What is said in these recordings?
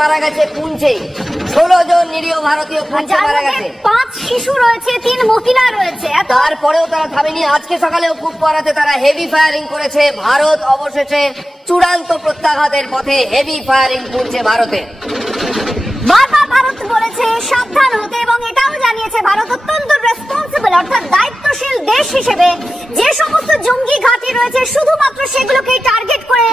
মারা গেছে পুঞ্চে, 16 জন নিরীহ ভারতীয় পুঞ্চে মারা গেছে, 5 শিশু রয়েছে, 3 মহিলা রয়েছে। তারপরেও তারা থামেনি। আজকে সকালেও কুপওয়ারাতে তারা হেভি ফায়ারিং করেছে। ভারত অবশেষে চূড়ান্ত প্রত্যাঘাতের পথে। হেভি ফায়ারিং পুঞ্চে ভারতে। বারবার ভারত বলেছে সাবধান হতে এবং এটাও জানিয়েছে ভারত অত্যন্ত রেসপন্সিবল অর্থাৎ দায়িত্বশীল দেশ হিসেবে যে সমস্ত জঙ্গি ঘাঁটি রয়েছে শুধুমাত্র সেগুলোকেই টার্গেট করে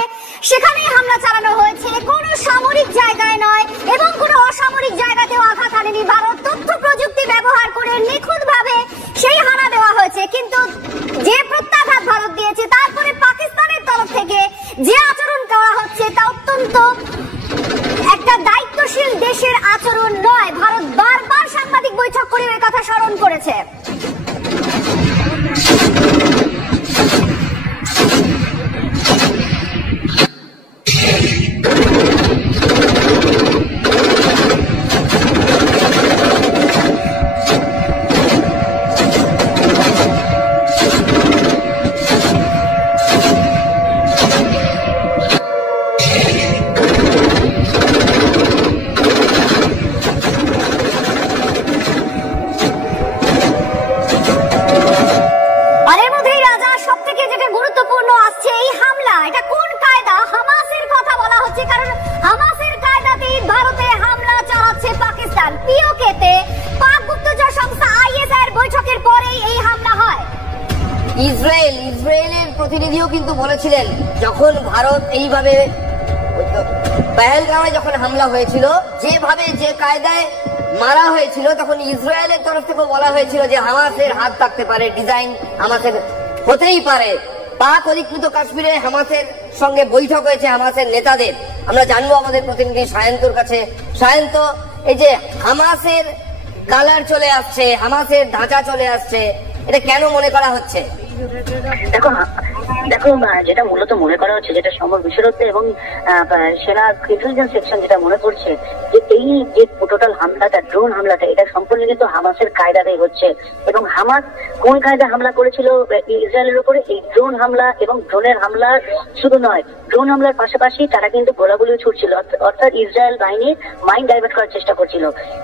সেখানেই হামলা চালানো হয়েছে, কোনো সামরিক জায়গায় নয় এবং কোনো অসামরিক জায়গাতেও আঘাত হানেনি। ভারত তথ্য প্রযুক্তি ব্যবহার করে নিখুঁতভাবে সেই হানা দেওয়া হয়েছে। কিন্তু যে প্রত্যাঘাত ভারত দিয়েছে তারপরে পাকিস্তানের তরফ থেকে যে আচরণ করা হচ্ছে তা অত্যন্ত একটা দায়িত্বশীল দেশের আচরণ নয়। ভারত বারবার সাংবাদিক বৈঠক করে এই কথা স্মরণ করেছে। ইসরায়েলের প্রতিনিধিও কিন্তু বলেছিলেন যখন ভারত এইভাবে পহেলগাঁওয়ে যখন হামলা হয়েছিল, যেভাবে যে কায়দায় মারা হয়েছিল, তখন ইসরায়েলের তরফ থেকে বলা হয়েছিল যে হামাসের হাত থাকতে পারে, ডিজাইন হামাসের হতেই পারে। পাক অধিকৃত কাশ্মীরে হামাসের সঙ্গে বৈঠক হয়েছে হামাসের নেতাদের। আমরা জানবো আমাদের প্রতিনিধি সায়ন্তর কাছে। সায়ন্ত, এই যে হামাসের কালার চলে আসছে, হামাসের ধাঁচা চলে আসছে, এটা কেন মনে করা হচ্ছে? দেখো যেটা মূলত মনে করা হচ্ছে, যেটা সমর বিশেষজ্ঞ এবং সেনা ইন্টেলিজেন্স সেকশন যেটা মনে করছে যে এই যে টোটাল হামলাটা, ড্রোন হামলাটা, এটা সম্পূর্ণ কিন্তু হামাসের কায়দাতেই হচ্ছে। এবং হামাস কোন কায়দা হামলা করেছিল ইসরায়েলের উপরে? এই ড্রোন হামলা এবং ড্রোনের হামলা শুধু নয়, ড্রোন হামলার পাশাপাশি তারা কিন্তু গোলাগুলি ছুটছিল, অর্থাৎ ইসরায়েল বাহিনীর মাইন্ড ডাইভার্ট করার চেষ্টা করছিল।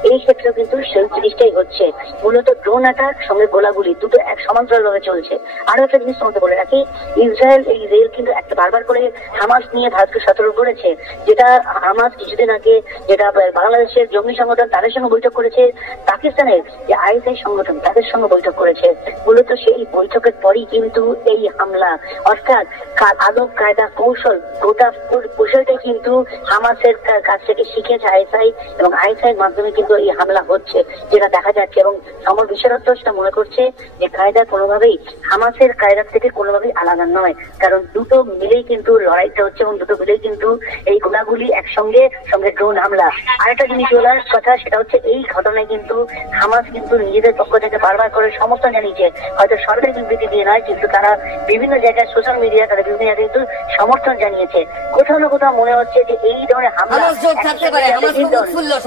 এই ক্ষেত্রেও কিন্তু সেই জিনিসটাই হচ্ছে। মূলত ড্রোন অ্যাটাক সঙ্গে গোলাগুলি দুটো এক সমান্তরাল ভাবে চলছে। আরো একটা জিনিস তোমাকে বলে রাখি, ইসরায়েল কিন্তু একটা বারবার করে হামাস নিয়ে ভারতকে সতর্ক করেছে। যেটা হামাস কিছুদিন আগে যেটা বাংলাদেশের জঙ্গি সংগঠন তাদের সঙ্গে বৈঠক করেছে, পাকিস্তানের যে আইএসআই সংগঠন তাদের সঙ্গে বৈঠক করেছে। মূলত সেই বৈঠকের পরই কিন্তু এই হামলা, অর্থাৎ আদব কায়দা কৌশল গোটা বিষয়টাই কিন্তু হামাসের কাছ থেকে শিখেছে আইএসআই, এবং আইএসআই এর মাধ্যমে কিন্তু এই হামলা হচ্ছে যেটা দেখা যাচ্ছে। এবং সমর বিশেষজ্ঞ সেটা মনে করছে যে কায়দা কোনোভাবেই হামাসের কায়দার থেকে কোনোভাবেই আলাদা নয়, কারণ দুটো মিলেই কিন্তু লড়াইটা হচ্ছে এবং দুটো মিলেই কিন্তু এই গোলাগুলি একসঙ্গে সঙ্গে ড্রোন হামলা। আরেকটা জিনিস বলার কথা, সেটা হচ্ছে এই ঘটনায় কিন্তু হামাস কিন্তু নিজেদের পক্ষ থেকে বারবার করে সমর্থন জানিয়েছে, হয়তো সরকারি বিবৃতি দিয়ে নয়, কিন্তু তারা বিভিন্ন জায়গায় সোশ্যাল মিডিয়া তারা বিভিন্ন জায়গায় কিন্তু সমর্থন জানিয়েছে। কোথাও না কোথাও মনে হচ্ছে যে এই ধরনের হামলা থাকতে পারে।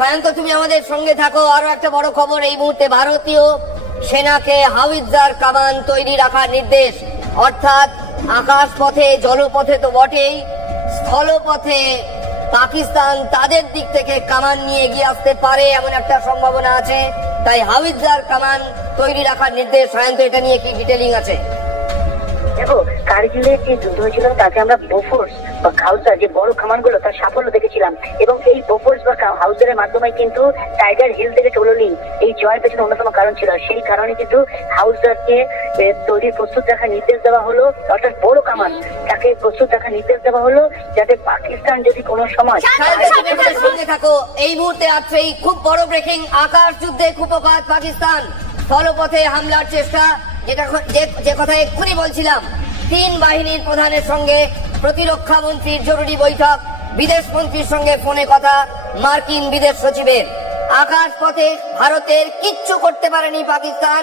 সায়ন্ত, তুমি আমাদের সঙ্গে থাকো। আরো একটা বড় খবর এই মুহূর্তে, ভারতীয় সেনাকে হাউইটজার কামান তৈরি রাখার নির্দেশ। অর্থাৎ আকাশ পথে, জলপথে তো বটেই, স্থলপথে পাকিস্তান তাদের দিক থেকে কামান নিয়ে এগিয়ে আসতে পারে এমন একটা সম্ভাবনা আছে। তাই হাউইটজার কামান তৈরি রাখার নির্দেশ। সায়ন্ত, এটা নিয়ে কি ডিটেইলিং আছে? দেখো, কার্গিলের যে যুদ্ধ হয়েছিল তাতে আমরা বোফোর্স বা হাউজার যে বড় কামানগুলো তার সাফল্য দেখেছিলাম, এবং এই বোফোর্স বা হাউজারের মাধ্যমে কিন্তু টাইগার হিল থেকে টলোলিং এই জয়ের পেছনে অন্যতম কারণ ছিল। সেই কারণে কিন্তু হাউজারকে তৈরির প্রস্তুত রাখার নির্দেশ দেওয়া হলো, অর্থাৎ বড় কামান তাকে প্রস্তুত রাখার নির্দেশ দেওয়া হলো, যাতে পাকিস্তান যদি কোনো সময় সঙ্গে থাকো। এই মুহূর্তে আছে এই খুব বড় ব্রেকিং, আকাশ যুদ্ধে কুপঘাত পাকিস্তান, স্থলপথে হামলার চেষ্টা। যে কথা এক্ষুনি বলছিলাম, 3 বাহিনীর প্রধানের সঙ্গে প্রতিরক্ষা মন্ত্রীর জরুরি বৈঠক, বিদেশ মন্ত্রীর সঙ্গে ফোনে কথা মার্কিন বিদেশ সচিবের। আকাশ পথে ভারতের কিচ্ছু করতে পারেনি পাকিস্তান।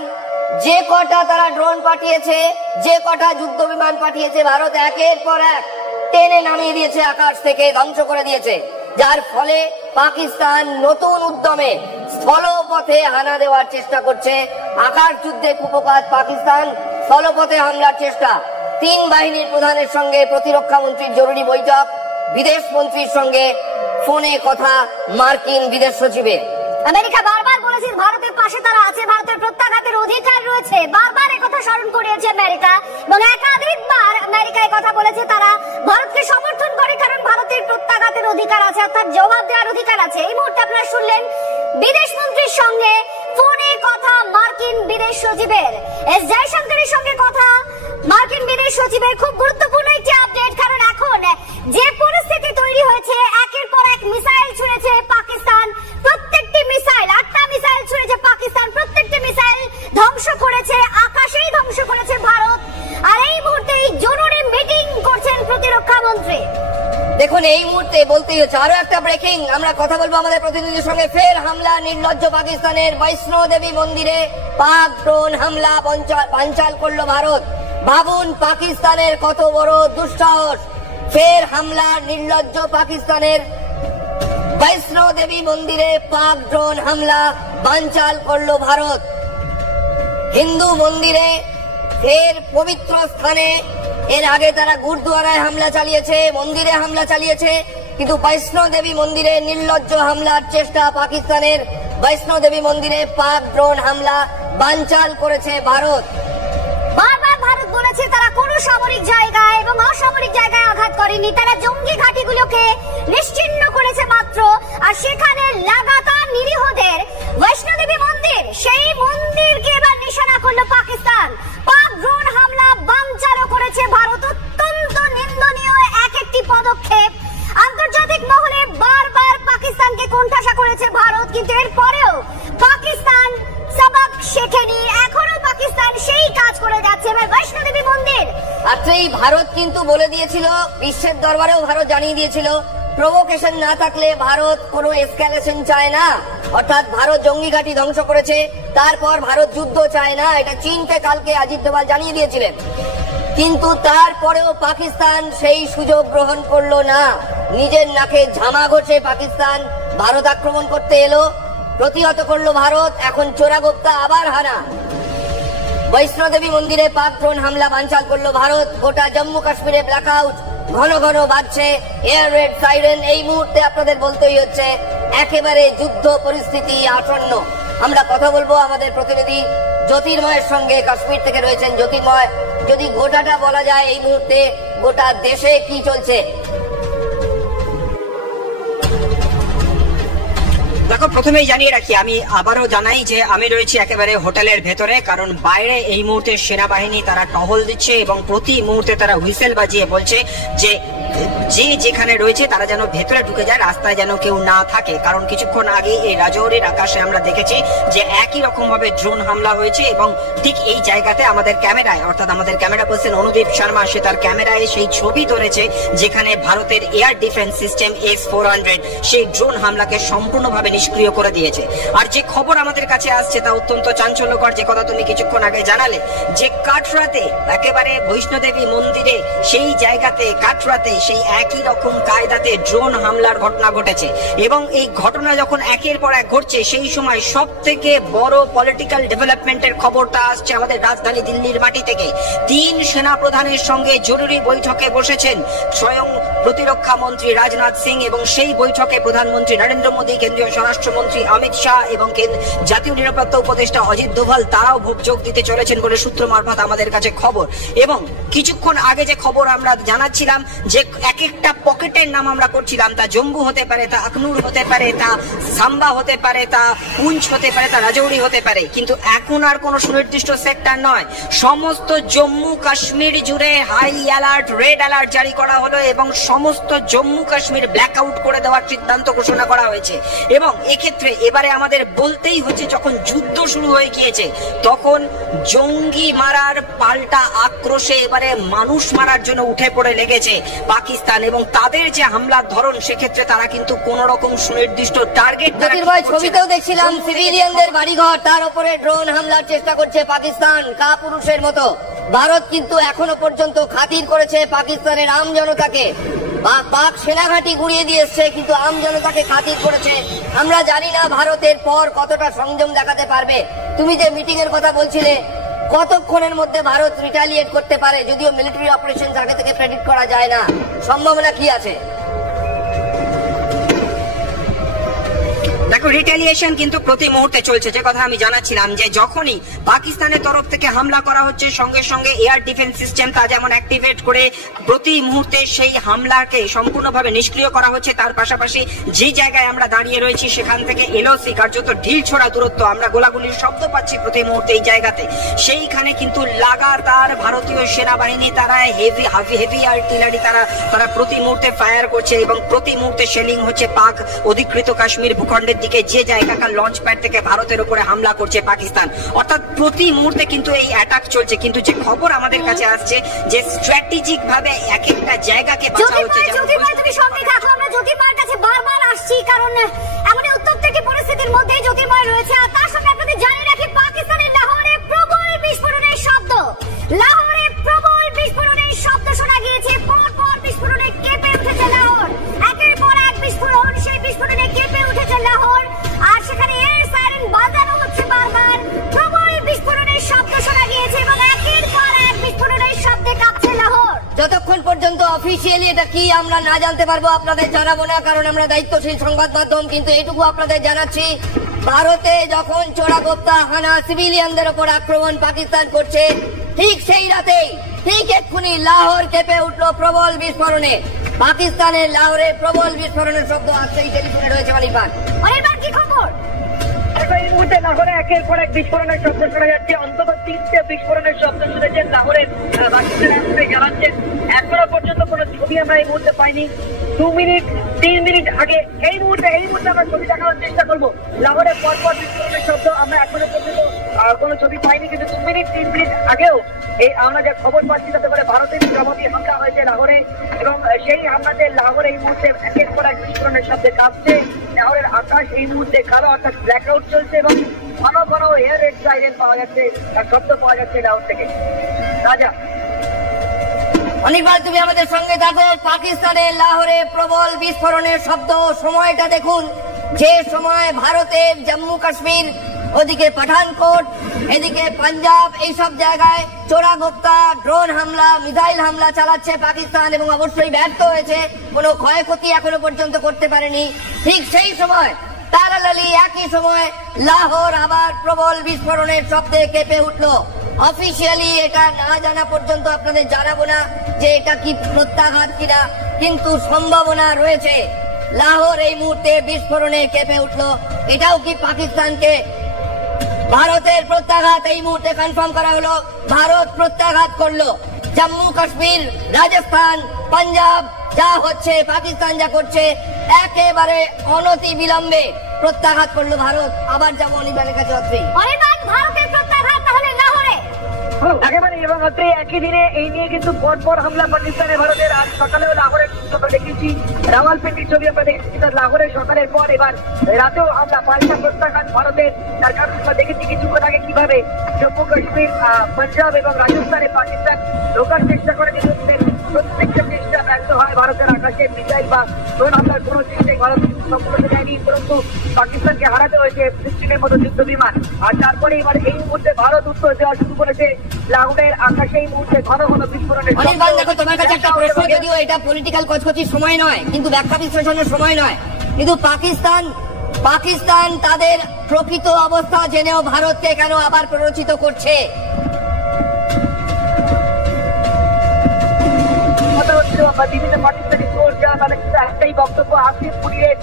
যে কটা তারা ড্রোন পাঠিয়েছে, যে কটা যুদ্ধ বিমান পাঠিয়েছে, ভারত একের পর এক টেনে নামিয়ে দিয়েছে, আকাশ থেকে ধ্বংস করে দিয়েছে। যার ফলে পাকিস্তান নতুন উদ্যমে স্থলপথে হানা দেওয়ার চেষ্টা করছে। আকাশ যুদ্ধে কুপঘাত পাকিস্তান, স্থলপথে হামলার চেষ্টা। 3 বাহিনীর প্রধানের সঙ্গে প্রতিরক্ষা মন্ত্রীর জরুরি বৈঠক, বিদেশ মন্ত্রীর সঙ্গে ফোনে কথা মার্কিন বিদেশ সচিবের। আমেরিকা বারবার বলেছে ভারতের পাশে তারা আছে, ভারতের প্রত্যাঘাতের অধিকার রয়েছে, বারবার একথা স্মরণ করিয়েছে আমেরিকা এবং একাধিকবার আমেরিকা কথা বলেছে তারা ভারতকে সমর্থন করে কারণ ভারতের প্রত্যাঘাতের অধিকার আছে, অর্থাৎ জবাব দেওয়ার অধিকার আছে। এই মুহূর্তে আপনারা শুনলেন বিদেশ মন্ত্রীর সঙ্গে ফোনে কথা মার্কিন বিদেশ সচিবের। এস জয়শঙ্করের সঙ্গে কথা মার্কিন বিদেশ সচিবের। খুব গুরুত্বপূর্ণ একটি আপডেট, কারণ এখন যে পরিস্থিতি তৈরি হয়েছে, একের পর এক মিসাইল ছুড়েছে পাকিস্তান, প্রত্যেকটি মিসাইল 8টা মিসাইল ছুড়েছে পাকিস্তান, প্রত্যেকটি মিসাইল ধ্বংস করেছে, আকাশেই ধ্বংস করেছে ভারত। আর এই মুহূর্তে জরুরি মিটিং করছেন প্রতিরক্ষা মন্ত্রী। দেখুন এই মুহূর্তে বলতেই হচ্ছে আরো একটা ব্রেকিং, আমরা কথা বলবো আমাদের প্রতিনিধির সঙ্গে। ফের হামলা, নির্লজ্জ পাকিস্তানের বৈষ্ণো দেবী মন্দিরে পাক ড্রোন হামলা বানচাল করলো ভারত। ভাবুন পাকিস্তানের কত বড় দুঃসাহস, ফের হামলা, নির্লজ্জ পাকিস্তানের বৈষ্ণো দেবী মন্দিরে পাক ড্রোন হামলা বানচাল করলো ভারত। হিন্দু মন্দিরে ফের পবিত্র স্থানে, এর আগে তারা গুরুদ্বারায় হামলা চালিয়েছে, মন্দিরে হামলা চালিয়েছে, কিন্তু বৈষ্ণো দেবী মন্দিরে নির্লজ্জ হামলার চেষ্টা পাকিস্তানের। বৈষ্ণো দেবী মন্দিরে পাক ড্রোন হামলা বানচাল করেছে ভারত। বারবার ভারত বলেছে তারা কোন সামরিক জায়গায় এবং অসামরিক জায়গায় আঘাত করেনি, তারা জঙ্গি ঘাঁটিগুলোকে নিশ্চিহ্ন করেছে মাত্র। আর সেখানে লাগাতার নিরীহদের বৈষ্ণো দেবী মন্দির, সেই মন্দিরকে এবার নিশানা করলো পাকিস্তান। পাক ড্রোন হামলা বানচালও করেছে ভারত। অত্যন্ত নিন্দনীয় এক একটি পদক্ষেপ। আন্তর্জাতিক মহলে বারবার পাকিস্তানকে কোণঠাসা করেছে ভারত, কিন্তু এরপরেও পাকিস্তান সবক শেখেনি, এখনো পাকিস্তান সেই কাজ করে যাচ্ছে। এবার বৈষ্ণো দেবী মন্দির এই ভারত কিন্তু বলে দিয়েছিল, বিশ্বের দরবারেও ভারত জানিয়ে দিয়েছিল, প্রভোকেশন না থাকলে ভারত কোনো এসকালেশন চায় না। অর্থাৎ ভারত জঙ্গি ঘাঁটি ধ্বংস করেছে, তারপর ভারত যুদ্ধ চায় না, এটা চীনকে কালকে অজিত দোভাল জানিয়ে দিয়েছিলেন। কিন্তু তারপরেও পাকিস্তান সেই সুযোগ গ্রহণ করলো না। নিজের নাকে ঝামা ঘষে পাকিস্তান ভারত আক্রমণ করতে এলো, প্রতিহত করলো ভারত। এখন চোরাগোপ্তা আবার হানা। বৈষ্ণো দেবী মন্দিরে পাক ড্রোন হামলা বানচাল করলো ভারত। গোটা জম্মু কাশ্মীরে ব্ল্যাকআউট ঘন ঘন বাজছে, এয়ার রেড সাইরেন। এই মুহূর্তে আপনাদের বলতেই হচ্ছে একেবারে যুদ্ধ পরিস্থিতি আসন্ন। আমরা কথা বলবো আমাদের প্রতিনিধি জ্যোতির্ময়ের সঙ্গে, কাশ্মীর থেকে রয়েছেন জ্যোতির্ময়। যদি গোটাটা বলা যায় এই মুহূর্তে গোটা দেশে কি চলছে। দেখো, প্রথমেই জানিয়ে রাখি, আমি আবারও জানাই যে আমি রয়েছি একেবারে হোটেলের ভেতরে, কারণ বাইরে এই মুহূর্তে সেনাবাহিনী তারা টহল দিচ্ছে এবং প্রতি মুহূর্তে তারা হুইসেল বাজিয়ে বলছে যে যেখানে রয়েছে তারা যেন ভেতরে ঢুকে যায়, রাস্তায় যেন কেউ না থাকে। কারণ কিছুক্ষণ আগে এই রাজৌরির আকাশে আমরা দেখেছি যে একই রকম ভাবে ড্রোন হামলা হয়েছে এবং ঠিক এই জায়গাতে আমাদের ক্যামেরায়, অর্থাৎ আমাদের ক্যামেরা পার্সন অনুদীপ শর্মা, সে তার ক্যামেরায় সেই ছবি ধরেছে যেখানে ভারতের এয়ার ডিফেন্স সিস্টেম S-400 সেই ড্রোন হামলাকে সম্পূর্ণভাবে নিষ্ক্রিয় করে দিয়েছে। আর যে খবর আমাদের কাছে আসছে তা অত্যন্ত চাঞ্চল্যকর, যে কথা তুমি কিছুক্ষণ আগে জানালে, যে কাটরাতে একেবারে বৈষ্ণো দেবী মন্দিরে সেই জায়গাতে কাটরাতে সেই একই রকম কায়দাতে ড্রোন হামলার ঘটনা ঘটেছে। এবং এই ঘটনা যখন একের পর এক ঘটছে, সেই সময় সব থেকে বড় পলিটিক্যাল ডেভেলপমেন্টের খবরটা আসছে আমাদের রাজধানী দিল্লির মাটি থেকে। 3 সেনা প্রধানের সঙ্গে জরুরি বৈঠকে বসেছেন স্বয়ং প্রতিরক্ষা মন্ত্রী রাজনাথ সিং এবং সেই বৈঠকে প্রধানমন্ত্রী নরেন্দ্র মোদী, কেন্দ্রীয় স্বরাষ্ট্রমন্ত্রী অমিত শাহ এবং জাতীয় নিরাপত্তা উপদেষ্টা অজিত দোভাল তারাও যোগ দিতে চলেছেন বলে সূত্র মারফত আমাদের কাছে খবর। এবং কিছুক্ষণ আগে যে খবর আমরা জানাচ্ছিলাম যে এক একটা পকেটের নাম আমরা করছিলাম, তা জম্মু হতে পারে, তা আখনুর হতে পারে, তা সাম্বা হতে পারে, তা পুঞ্চ হতে পারে, তা রাজৌরি হতে পারে, কিন্তু এখন আর কোনো সুনির্দিষ্ট সেক্টর নয়, সমস্ত জম্মু কাশ্মীর জুড়ে হাই অ্যালার্ট, রেড অ্যালার্ট জারি করা হলো এবং সমস্ত জম্মু কাশ্মীর ব্ল্যাকআউট করে দেওয়ার সিদ্ধান্ত ঘোষণা করা হয়েছে। এবং এক্ষেত্রে এবারে আমাদের বলতেই হচ্ছে, যখন যুদ্ধ শুরু হয়ে গিয়েছে তখন জঙ্গি মারার পাল্টা আক্রোশে এবারে মানুষ মারার জন্য উঠে পড়ে লেগেছে পাকিস্তান। এবং তাদের যে হামলার ধরন, সেক্ষেত্রে তারা কিন্তু কোন রকম সুনির্দিষ্ট টার্গেট, ছবিতেও দেখছিলাম সিভিলিয়ানদের বাড়িঘর, তার উপরে ড্রোন হামলার চেষ্টা করছে পাকিস্তান কাপুরুষের মতো। ভারত কিন্তু এখনো পর্যন্ত খাতির করেছে পাকিস্তানের আম জনতাকে। পাক সেনাঘাঁটি গুড়িয়ে দিয়ে এসছে, কিন্তু আম জনতাকে খাতির করেছে। আমরা জানি না ভারতের পর কতটা সংযম দেখাতে পারবে। তুমি যে মিটিং এর কথা বলছিলে, কতক্ষণের মধ্যে ভারত রিটালিয়েট করতে পারে? যদিও মিলিটারি অপারেশন আগে থেকে প্রেডিক্ট করা যায় না, সম্ভাবনা কি আছে? দেখো রিটেলিয়েশন কিন্তু প্রতি মুহূর্তে চলছে। যে কথা আমি জানাচ্ছিলাম যে যখনই পাকিস্তানের তরফ থেকে হামলা করা হচ্ছে সঙ্গে সঙ্গে এয়ার ডিফেন্স সিস্টেম তা যেমন অ্যাক্টিভেট করে প্রতি মুহূর্তে সেই হামলাকে সম্পূর্ণভাবে নিষ্ক্রিয় করা হচ্ছে। তার পাশাপাশি যে জায়গায় আমরা দাঁড়িয়ে রয়েছি সেখান থেকে এলওসি কার্যত ঢিল ছোড়া দূরত্ব, আমরা গোলাগুলির শব্দ পাচ্ছি প্রতি মুহূর্তে এই জায়গাতে। সেইখানে কিন্তু লাগাতার ভারতীয় সেনাবাহিনী তারা হেভি আর্টিলারি তারা প্রতি মুহূর্তে ফায়ার করছে এবং প্রতি মুহূর্তে শেলিং হচ্ছে পাক অধিকৃত কাশ্মীর ভূখণ্ডের দিকে, যে জায়গাকার লঞ্চ প্যাড থেকে ভারতের উপরে হামলা করছে পাকিস্তান। অর্থাৎ প্রতি মুহূর্তে কিন্তু এই অ্যাটাক চলছে। কিন্তু যে খবর আমাদের কাছে আসছে যে স্ট্র্যাটেজিক ভাবে এক একটা জায়গাকে বাঁচা হচ্ছে। তুমি সঙ্গে থাকো, আমরা জ্যোতির্ময়ের কাছে বারবার আসছি কারণ এমনই উত্তপ্ত পরিস্থিতির মধ্যে জ্যোতির্ময় রয়েছে। আর তার সঙ্গে আপনাদের জানিয়ে রাখি পাকিস্তানের লাহোরে প্রবল বিস্ফোরণের শব্দ, লাহোরে প্রবল বিস্ফোরণের শব্দ শোনা গিয়েছে। পর বিস্ফোরণে কেঁপে উঠেছে লাহোর, একের পর এক বিস্ফোরণ, সেই বিস্ফোরণে কেঁপে উঠেছে লাহোর। আর সেখানে এয়ার সাইরেন বাজানো হচ্ছে বারবার, প্রবল বিস্ফোরণের শব্দ শোনা গিয়েছে এবং একের পর এক বিস্ফোরণের শব্দে কাঁপছে লাহোর। যতক্ষণ পর্যন্ত অফিসিয়ালি এটা কি আমরা না জানতে পারবো আপনাদের জানাবো না, কারণ আমরা দায়িত্বশীল সংবাদ মাধ্যম। কিন্তু এটুকু আপনাদের জানাচ্ছি, ভারতে যখন চোরাগোপ্তা হানা সিভিলিয়ানদের ওপর আক্রমণ পাকিস্তান করছে, ঠিক সেই রাতেই ঠিক এক্ষুনি লাহোর কেঁপে উঠলো প্রবল বিস্ফোরণে। পাকিস্তানের লাহোরে প্রবল বিস্ফোরণের শব্দ আসছে। এই টেলিফোনে রয়েছে অনির্বাণ। অনির্বাণ, কি খবর? এই মুহূর্তে লাহোরে একের পর এক বিস্ফোরণের শব্দ শোনা যাচ্ছে। অন্তত 3টে বিস্ফোরণের শব্দ শুনেছেন লাহোরের বাসিন্দারা জানাচ্ছেন। এখনো পর্যন্ত কোনো ছবি আমরা এই মুহূর্তে পাইনি। 2 মিনিট 3 মিনিট আগে এই মুহূর্তে আমরা ছবি দেখানোর চেষ্টা করবো। লাহোরে পরপর বিস্ফোরণের শব্দ আমরা এখনো পর্যন্ত কোনো ছবি পাইনি, কিন্তু 2 মিনিট 3 মিনিট আগেও এই আমরা যে খবর পাচ্ছি তাতে করে ভারতের জবাবি হামলা হয়েছে লাহোরে এবং সেই হামলাতে লাহোরে এই মুহূর্তে একের পর এক বিস্ফোরণের শব্দে কাঁপছে। লাহোরের আকাশ এই মুহূর্তে কালো, অর্থাৎ ব্ল্যাক আউট চলছে এবং ঘন ঘন এয়ার রেড সাইরেন পাওয়া যাচ্ছে, তার শব্দ পাওয়া যাচ্ছে লাহোর থেকে। রাজা অনির্বাণ, তুমি আমাদের সঙ্গে থাকো। পাকিস্তানের লাহোরে প্রবল বিস্ফোরণের শব্দ, সময়টা দেখুন, যে সময় ভারতের জম্মু কাশ্মীর, ওদিকে পাঠানকোট, এদিকে পাঞ্জাব, এইসব জায়গায় চোরাগোপ্তা ড্রোন হামলা, মিসাইল হামলা চালাচ্ছে পাকিস্তান এবং অবশ্যই ব্যর্থ হয়েছে, কোনো ক্ষয়ক্ষতি এখনো পর্যন্ত করতে পারেনি। ঠিক সেই সময় প্যারালালি একই সময় লাহোর আবার প্রবল বিস্ফোরণের শব্দে কেঁপে উঠলো। অফিসিয়ালি এটা না জানা পর্যন্ত আপনাদের জানাবো না যে এটা কি প্রত্যাঘাত কিনা, কিন্তু সম্ভাবনা রয়েছে লাহোর এই মুহূর্তে বিস্ফোরণে কেঁপে উঠলো। এটাও কি পাকিস্তানকে ভারতের প্রত্যাঘাত? এই মুহূর্তে কনফার্ম করা হলো, ভারত প্রত্যাঘাত করলো। জম্মু কাশ্মীর, রাজস্থান, পাঞ্জাব যা হচ্ছে, পাকিস্তান যা করছে, একেবারে অনতি বিলম্বে প্রত্যাঘাত করলো ভারত। আবার যাবো অনির্বাণের কাছে। অনির্বাণ, ভারতের প্রত্যাঘাত তাহলে লাহোরে একেবারে এবং একই দিনে এই নিয়ে কিন্তু পরপর হামলা পাকিস্তানে ভারতের। আজ সকালেও লাহোরের আমরা দেখেছি, রাওয়ালপিন্ডির ছবি আমরা দেখেছি, লাহোরের সকালের পর এবার রাতেও হামলা, পাল্টা প্রত্যাঘাত ভারতের। তার কারণ আমরা দেখেছি কিছুক্ষণ আগে কিভাবে জম্মু কাশ্মীর, পাঞ্জাব এবং রাজস্থানে পাকিস্তান ঢোকার চেষ্টা করে, কিন্তু প্রত্যেকটা চেষ্টা ব্যর্থ হয়। ভারতের আকাশে মিসাইল বা ড্রোন হামলার কোনো চেষ্টাই ভারত সফল হতে যায়নি, পরন্তু পাকিস্তানকে হারাতে হয়েছে 15-এর মতো যুদ্ধ বিমান। আর তারপরে এবার এই মুহূর্তে ভারত উত্তর দেওয়া শুরু করেছে। লাহোরের আকাশে এই মুহূর্তে ঘন ঘন বিস্ফোরণের। অনির্বাণ, দেখো তোমার কাছে একটা প্রশ্ন, যদিও এটা পলিটিক্যাল কচকচির সময় নয়, কিন্তু ব্যাখ্যা বিশ্লেষণের সময় নয়, কিন্তু পাকিস্তান তাদের প্রকৃত অবস্থা জেনেও ভারতকে কেন আবার প্ররোচিত করছে? বিভিন্ন পাকিস্তানি সোর্স যারা, তাদের কিন্তু একটাই বক্তব্য, আসিফ মুনিরের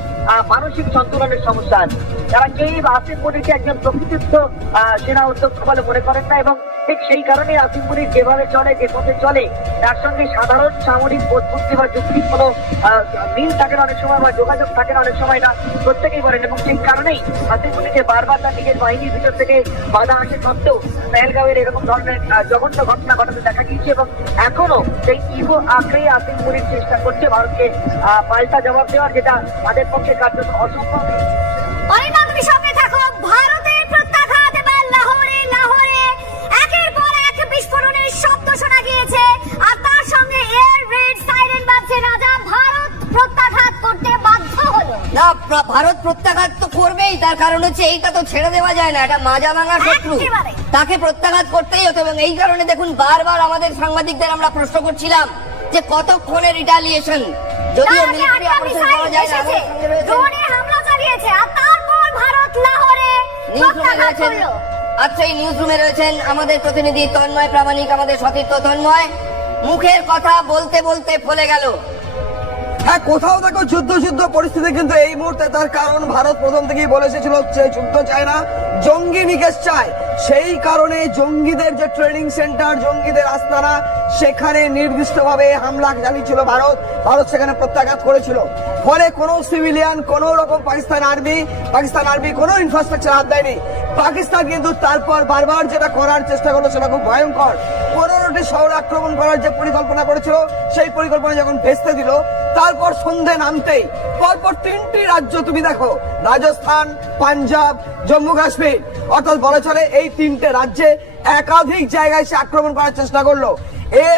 মানসিক সন্তুলনের সমস্যা আছে। তারা কেউই আসিফ মুনিরকে একজন প্রকৃতিস্থ সেনা অধ্যক্ষ বলে মনে করেন না এবং ঠিক সেই কারণে আসিফ মুনির যেভাবে চলে, যে পথে চলে, তার সঙ্গে সাধারণ সামরিক বোধবুদ্ধি বা যুক্তির কোনো মিল থাকে না অনেক সময়, বা যোগাযোগ থাকে না অনেক সময়, না প্রত্যেকেই বলেন। এবং সেই কারণেই আসিফ মুনিরকে বারবার তার নিজের বাহিনীর ভিতর থেকে বাধা আসে সত্ত্বেও পেহেলগাঁওয়ের এরকম ধরনের জঘন্য ঘটনা ঘটাতে দেখা গিয়েছে এবং এখনো সেই ইগো আঁকড়ে আসিফ মুনির চেষ্টা করছে ভারতকে পাল্টা জবাব দেওয়ার, যেটা তাদের পক্ষে কার্যত অসম্ভব। অনির্বাণ, তুমি সঙ্গে থাকো। ভারতের প্রত্যাঘাত এবার লাহোরে একের পর এক বিস্ফোরণের শব্দ শোনা গিয়েছে আর তার সঙ্গে এয়ার রেড সাইরেন বাজছে। রাজা, ভারত প্রত্যাঘাত করতে বাধ্য হলো। না, ভারত প্রত্যাঘাত তো করবেই, তার কারণ হচ্ছে এইটা তো ছেড়ে দেওয়া যায় না, এটা মাজা ভাঙা শত্রু, তাকে প্রত্যাঘাত করতেই হতো। এবং এই কারণে দেখুন, বারবার আমাদের সাংবাদিকদের আমরা প্রশ্ন করছিলাম যে কতক্ষণের রিটালিয়েশন, যদিও মিলিটারি অপারেশন পাওয়া যায় না, ড্রোনে হামলা চালিয়েছে আর তারপর রয়েছেন, আচ্ছা এই নিউজ রুমে রয়েছেন আমাদের প্রতিনিধি তন্ময় প্রামাণিক, আমাদের সতীর্থ তন্ময়। মুখের কথা বলতে বলতে ফলে গেল। হ্যাঁ, কোথাও দেখো যুদ্ধ পরিস্থিতি, কিন্তু এই মুহূর্তে তার কারণ ভারত প্রথম থেকেই বলে এসেছিল যুদ্ধ চায় না, জঙ্গি নিকেশ চায়। সেই কারণে জঙ্গিদের যে ট্রেনিং সেন্টার, জঙ্গিদের আস্তানা, সেখানে নির্দিষ্টভাবে হামলা চালিয়েছিল ভারত। সেখানে প্রত্যাঘাত করেছিল। ফলে কোনো সিভিলিয়ান, কোনো রকম পাকিস্তান আর্মি কোনো ইনফ্রাস্ট্রাকচার হাত দেয়নি। পাকিস্তান কিন্তু তারপর বারবার যেটা করার চেষ্টা করলো সেটা খুব ভয়ঙ্কর। 15টি শহর আক্রমণ করার যে পরিকল্পনা করেছিল, সেই পরিকল্পনা যখন ভেস্তে দিল, তারপর সন্ধে নামতেই পরপর 3টি রাজ্য তুমি দেখো, রাজস্থান, পাঞ্জাব, জম্মু কাশ্মীর, অর্থাৎ বলা চলে এই 3টে রাজ্যে একাধিক জায়গায় সে আক্রমণ করার চেষ্টা করলো।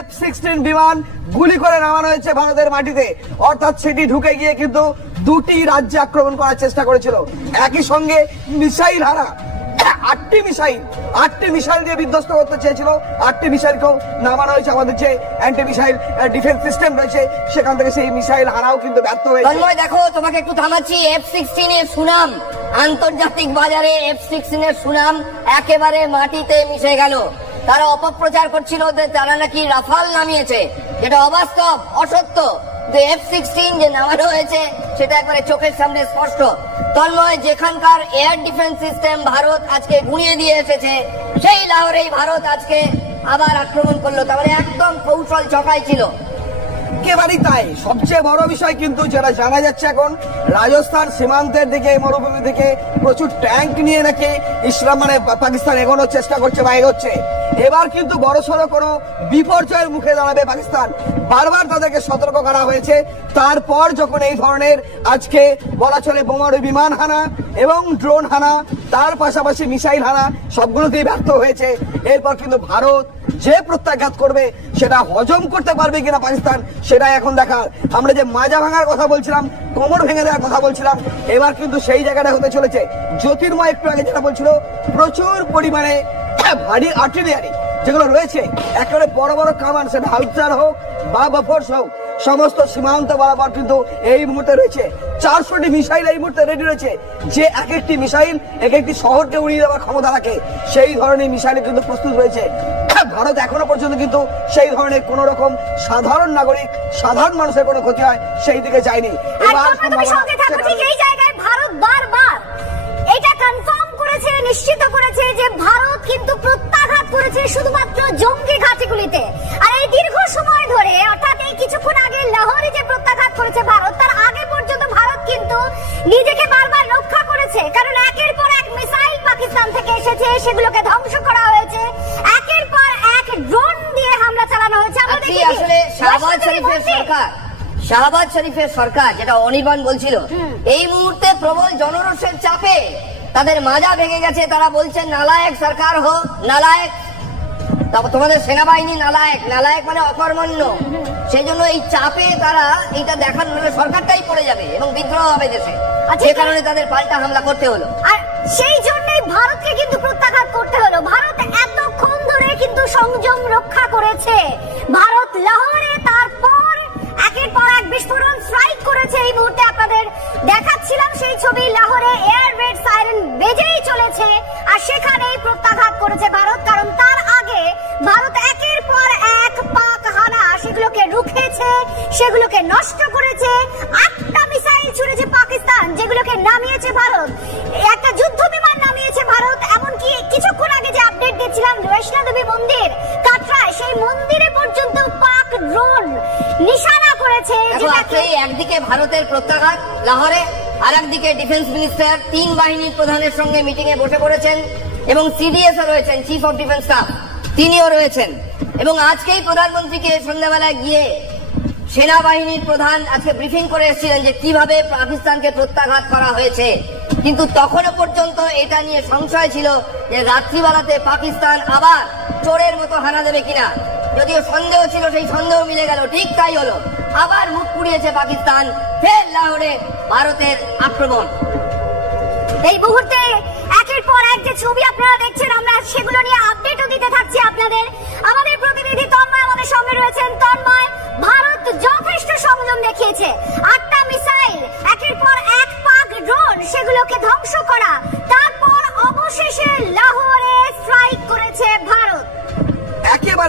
F-16 বিমান গুলি করে নামানো হয়েছে ভারতের মাটিতে, অর্থাৎ সেটি ঢুকে গিয়ে কিন্তু 2টি রাজ্যে আক্রমণ করার চেষ্টা করেছিল। একই সঙ্গে মিসাইল হারা 8টি মিসাইল দিয়ে বিধ্বস্ত করতে চেয়েছিল। 8টি মিসাইলকেও নামানো হয়েছে। আমাদের যে অ্যান্টি মিসাইল ডিফেন্স সিস্টেম রয়েছে সেখান থেকে সেই মিসাইল হারাও কিন্তু ব্যর্থ হয়েছে। তন্ময় দেখো, তোমাকে একটু থামাচ্ছি। F-16 এর সুনাম, আন্তর্জাতিক বাজারে F-16 এর সুনাম একেবারে মাটিতে মিশে গেল। তারা অপপ্রচার করছিল যে তারা নাকি রাফাল নামিয়েছে, যেটা অবাস্তব, অসত্য। F-16 যে নামানো হয়েছে সেটা একবারে চোখের সামনে স্পষ্ট। তন্ময়, যেখানকার এয়ার ডিফেন্স সিস্টেম ভারত আজকে গুঁড়িয়ে দিয়ে এসেছে, সেই লাহোরেই ভারত আজকে আবার আক্রমণ করলো। তাহলে একদম কৌশল ছকাই ছিল। একেবারেই তাই। সবচেয়ে বড় বিষয় কিন্তু যেটা জানা যাচ্ছে এখন, রাজস্থান সীমান্তের দিকে, মরুভূমি থেকে প্রচুর ট্যাঙ্ক নিয়ে নাকি পাকিস্তান এগোনোর চেষ্টা করছে বা এগোচ্ছে। এবার কিন্তু বড়সড় কোনো বিপর্যয়ের মুখে দাঁড়াবে পাকিস্তান। বারবার তাদেরকে সতর্ক করা হয়েছে। তারপর যখন এই ধরনের আজকে বলা চলে বোমারু বিমান হানা এবং ড্রোন হানা, তার পাশাপাশি মিসাইল হানা, সবগুলোতেই ব্যর্থ হয়েছে। এরপর কিন্তু ভারত যে প্রত্যাঘাত করবে সেটা হজম করতে পারবে কিনা পাকিস্তান, সেটাই এখন দেখার। আমরা যে মাজা ভাঙার কথা বলছিলাম, কোমর ভেঙে দেওয়ার কথা বলছিলাম, এবার কিন্তু সেই জায়গাটা হতে চলেছে। জ্যোতির্ময় একটু আগে যেটা বলছিল, প্রচুর পরিমাণে ভারী আর্টিলারি যেগুলো রয়েছে, একেবারে বড় বড় কামান, সেটা হালচার হোক বা বফোর্স হোক, সমস্ত সীমান্ত বরাবর কিন্তু এই মুহূর্তে রয়েছে। 400টি মিসাইল এই মুহূর্তে রেডি রয়েছে, যে এক একটি মিসাইল এক একটি শহরকে উড়িয়ে দেওয়ার ক্ষমতা রাখে। সেই ধরনের মিসাইল কিন্তু প্রস্তুত রয়েছে। ভারত এখনো পর্যন্ত কিন্তু সেই ধরনের কোন রকম সাধারণ নাগরিক, সাধারণ মানুষের কোনো ক্ষতি হয় সেই দিকে যায়নি। এবার এই জায়গায় ভারত বারবার এটা কনফার্ম করেছে, নিশ্চিত করেছে যে ভারত কিন্তু প্রত্যাঘাত করেছে শুধুমাত্র জঙ্গি ঘাঁটিগুলিতে। আর এই দীর্ঘ সময় ধরে, অর্থাৎ এই কিছুক্ষণ আগে লাহোরে যে প্রত্যাঘাত করেছে ভারত, তার আগে পর্যন্ত ভারত কিন্তু নিজেকে বারবার রক্ষা করেছে। কারণ একের পর এক মিসাইল পাকিস্তান থেকে এসেছে, সেগুলোকে ধ্বংস করা হয়েছে। একের পর এক ড্রোন দিয়ে হামলা চালানো হয়েছে। আসলে শাহবাজ শরীফের সরকার, যেটা অনির্বাণ বলছিল, এই মুহূর্তে প্রবল জনরোষের চাপে তাদের মাজা ভেঙে গেছে। তারা বলছেন নালায়েক সরকার হো, নালায়েক। তোমাদের সেনাবাহিনী নালায়েক, নালায়েক মানে অকর্মণ্য। সেই জন্য এই চাপে তারা এইটা দেখার, মানে সরকারটাই পড়ে যাবে এবং বিদ্রোহ হবে দেশে, যে কারণে তাদের পাল্টা হামলা করতে হলো। আর সেই জন্যই ভারতকে কিন্তু প্রত্যাঘাত করতে হলো। ভারত এতক্ষণ ধরে কিন্তু সংযম রক্ষা করেছে। ভারত লাহোরে তারপর একের পর এক বিস্ফোরণ স্ট্রাইক করেছে। এই মুহূর্তে আপনাদের দেখাচ্ছিলাম সেই ছবি। লাহোরে এয়ার রেড সাইরেন বেজেই চলেছে, আর সেখানেই প্রত্যাঘাত করেছে ভারত। কারণ তার আগে ভারত একের পর এক পাক হানা সেগুলোকে রুখেছে, সেগুলোকে নষ্ট করেছে। 8টা মিসাইল ছুড়েছে পাকিস্তান, যেগুলোকে নামিয়েছে ভারত। একটা যুদ্ধ বিমান নামিয়েছে ভারত। এমনকি কিছুক্ষণ আগে যে আপডেট দিচ্ছিলাম, বৈষ্ণোদেবী মন্দির কাটরায়, সেই মন্দিরে পর্যন্ত পাক ড্রোন নিশানা করেছে। একদিকে ভারতের প্রত্যাঘাত লাহোরে, আর একদিকে ডিফেন্স মিনিস্টার 3 বাহিনীর প্রধানের সঙ্গে মিটিং এ বসে পড়েছেন, এবং সিডিএস রয়েছেন, চিফ অফ ডিফেন্স স্টাফ, তিনিও রয়েছেন। এবং আজকেই প্রধানমন্ত্রীকে সন্ধ্যাবেলায় গিয়ে সেনাবাহিনীর প্রধান আজকে ব্রিফিং করে এসেছিলেন যে কিভাবে পাকিস্তানকে প্রত্যাঘাত করা হয়েছে। কিন্তু তখনও পর্যন্ত এটা নিয়ে সংশয় ছিল যে রাত্রিবেলাতে পাকিস্তান আবার চোরের মতো হানা দেবে কিনা। যদিও সন্দেহ ছিল, সেই সন্দেহ মিলে গেল, ঠিক তাই হলো। আবার মুখ পুড়িয়েছে পাকিস্তান, ফের লাহোরে ভারতের আক্রমণ। এই মুহূর্তে একের পর এক যে ছবি আপনারা দেখছেন, আমরা সেগুলো নিয়ে আপডেটও দিতে থাকছি আপনাদের। আমাদের প্রতিনিধি তন্ময় আমাদের সঙ্গে রয়েছেন। তন্ময়, ভারত যথেষ্ট সংযম দেখিয়েছে। 8টা মিসাইল, একের পর এক পাক ড্রোন, সেগুলোকে ধ্বংস করা, তারপর অবশেষে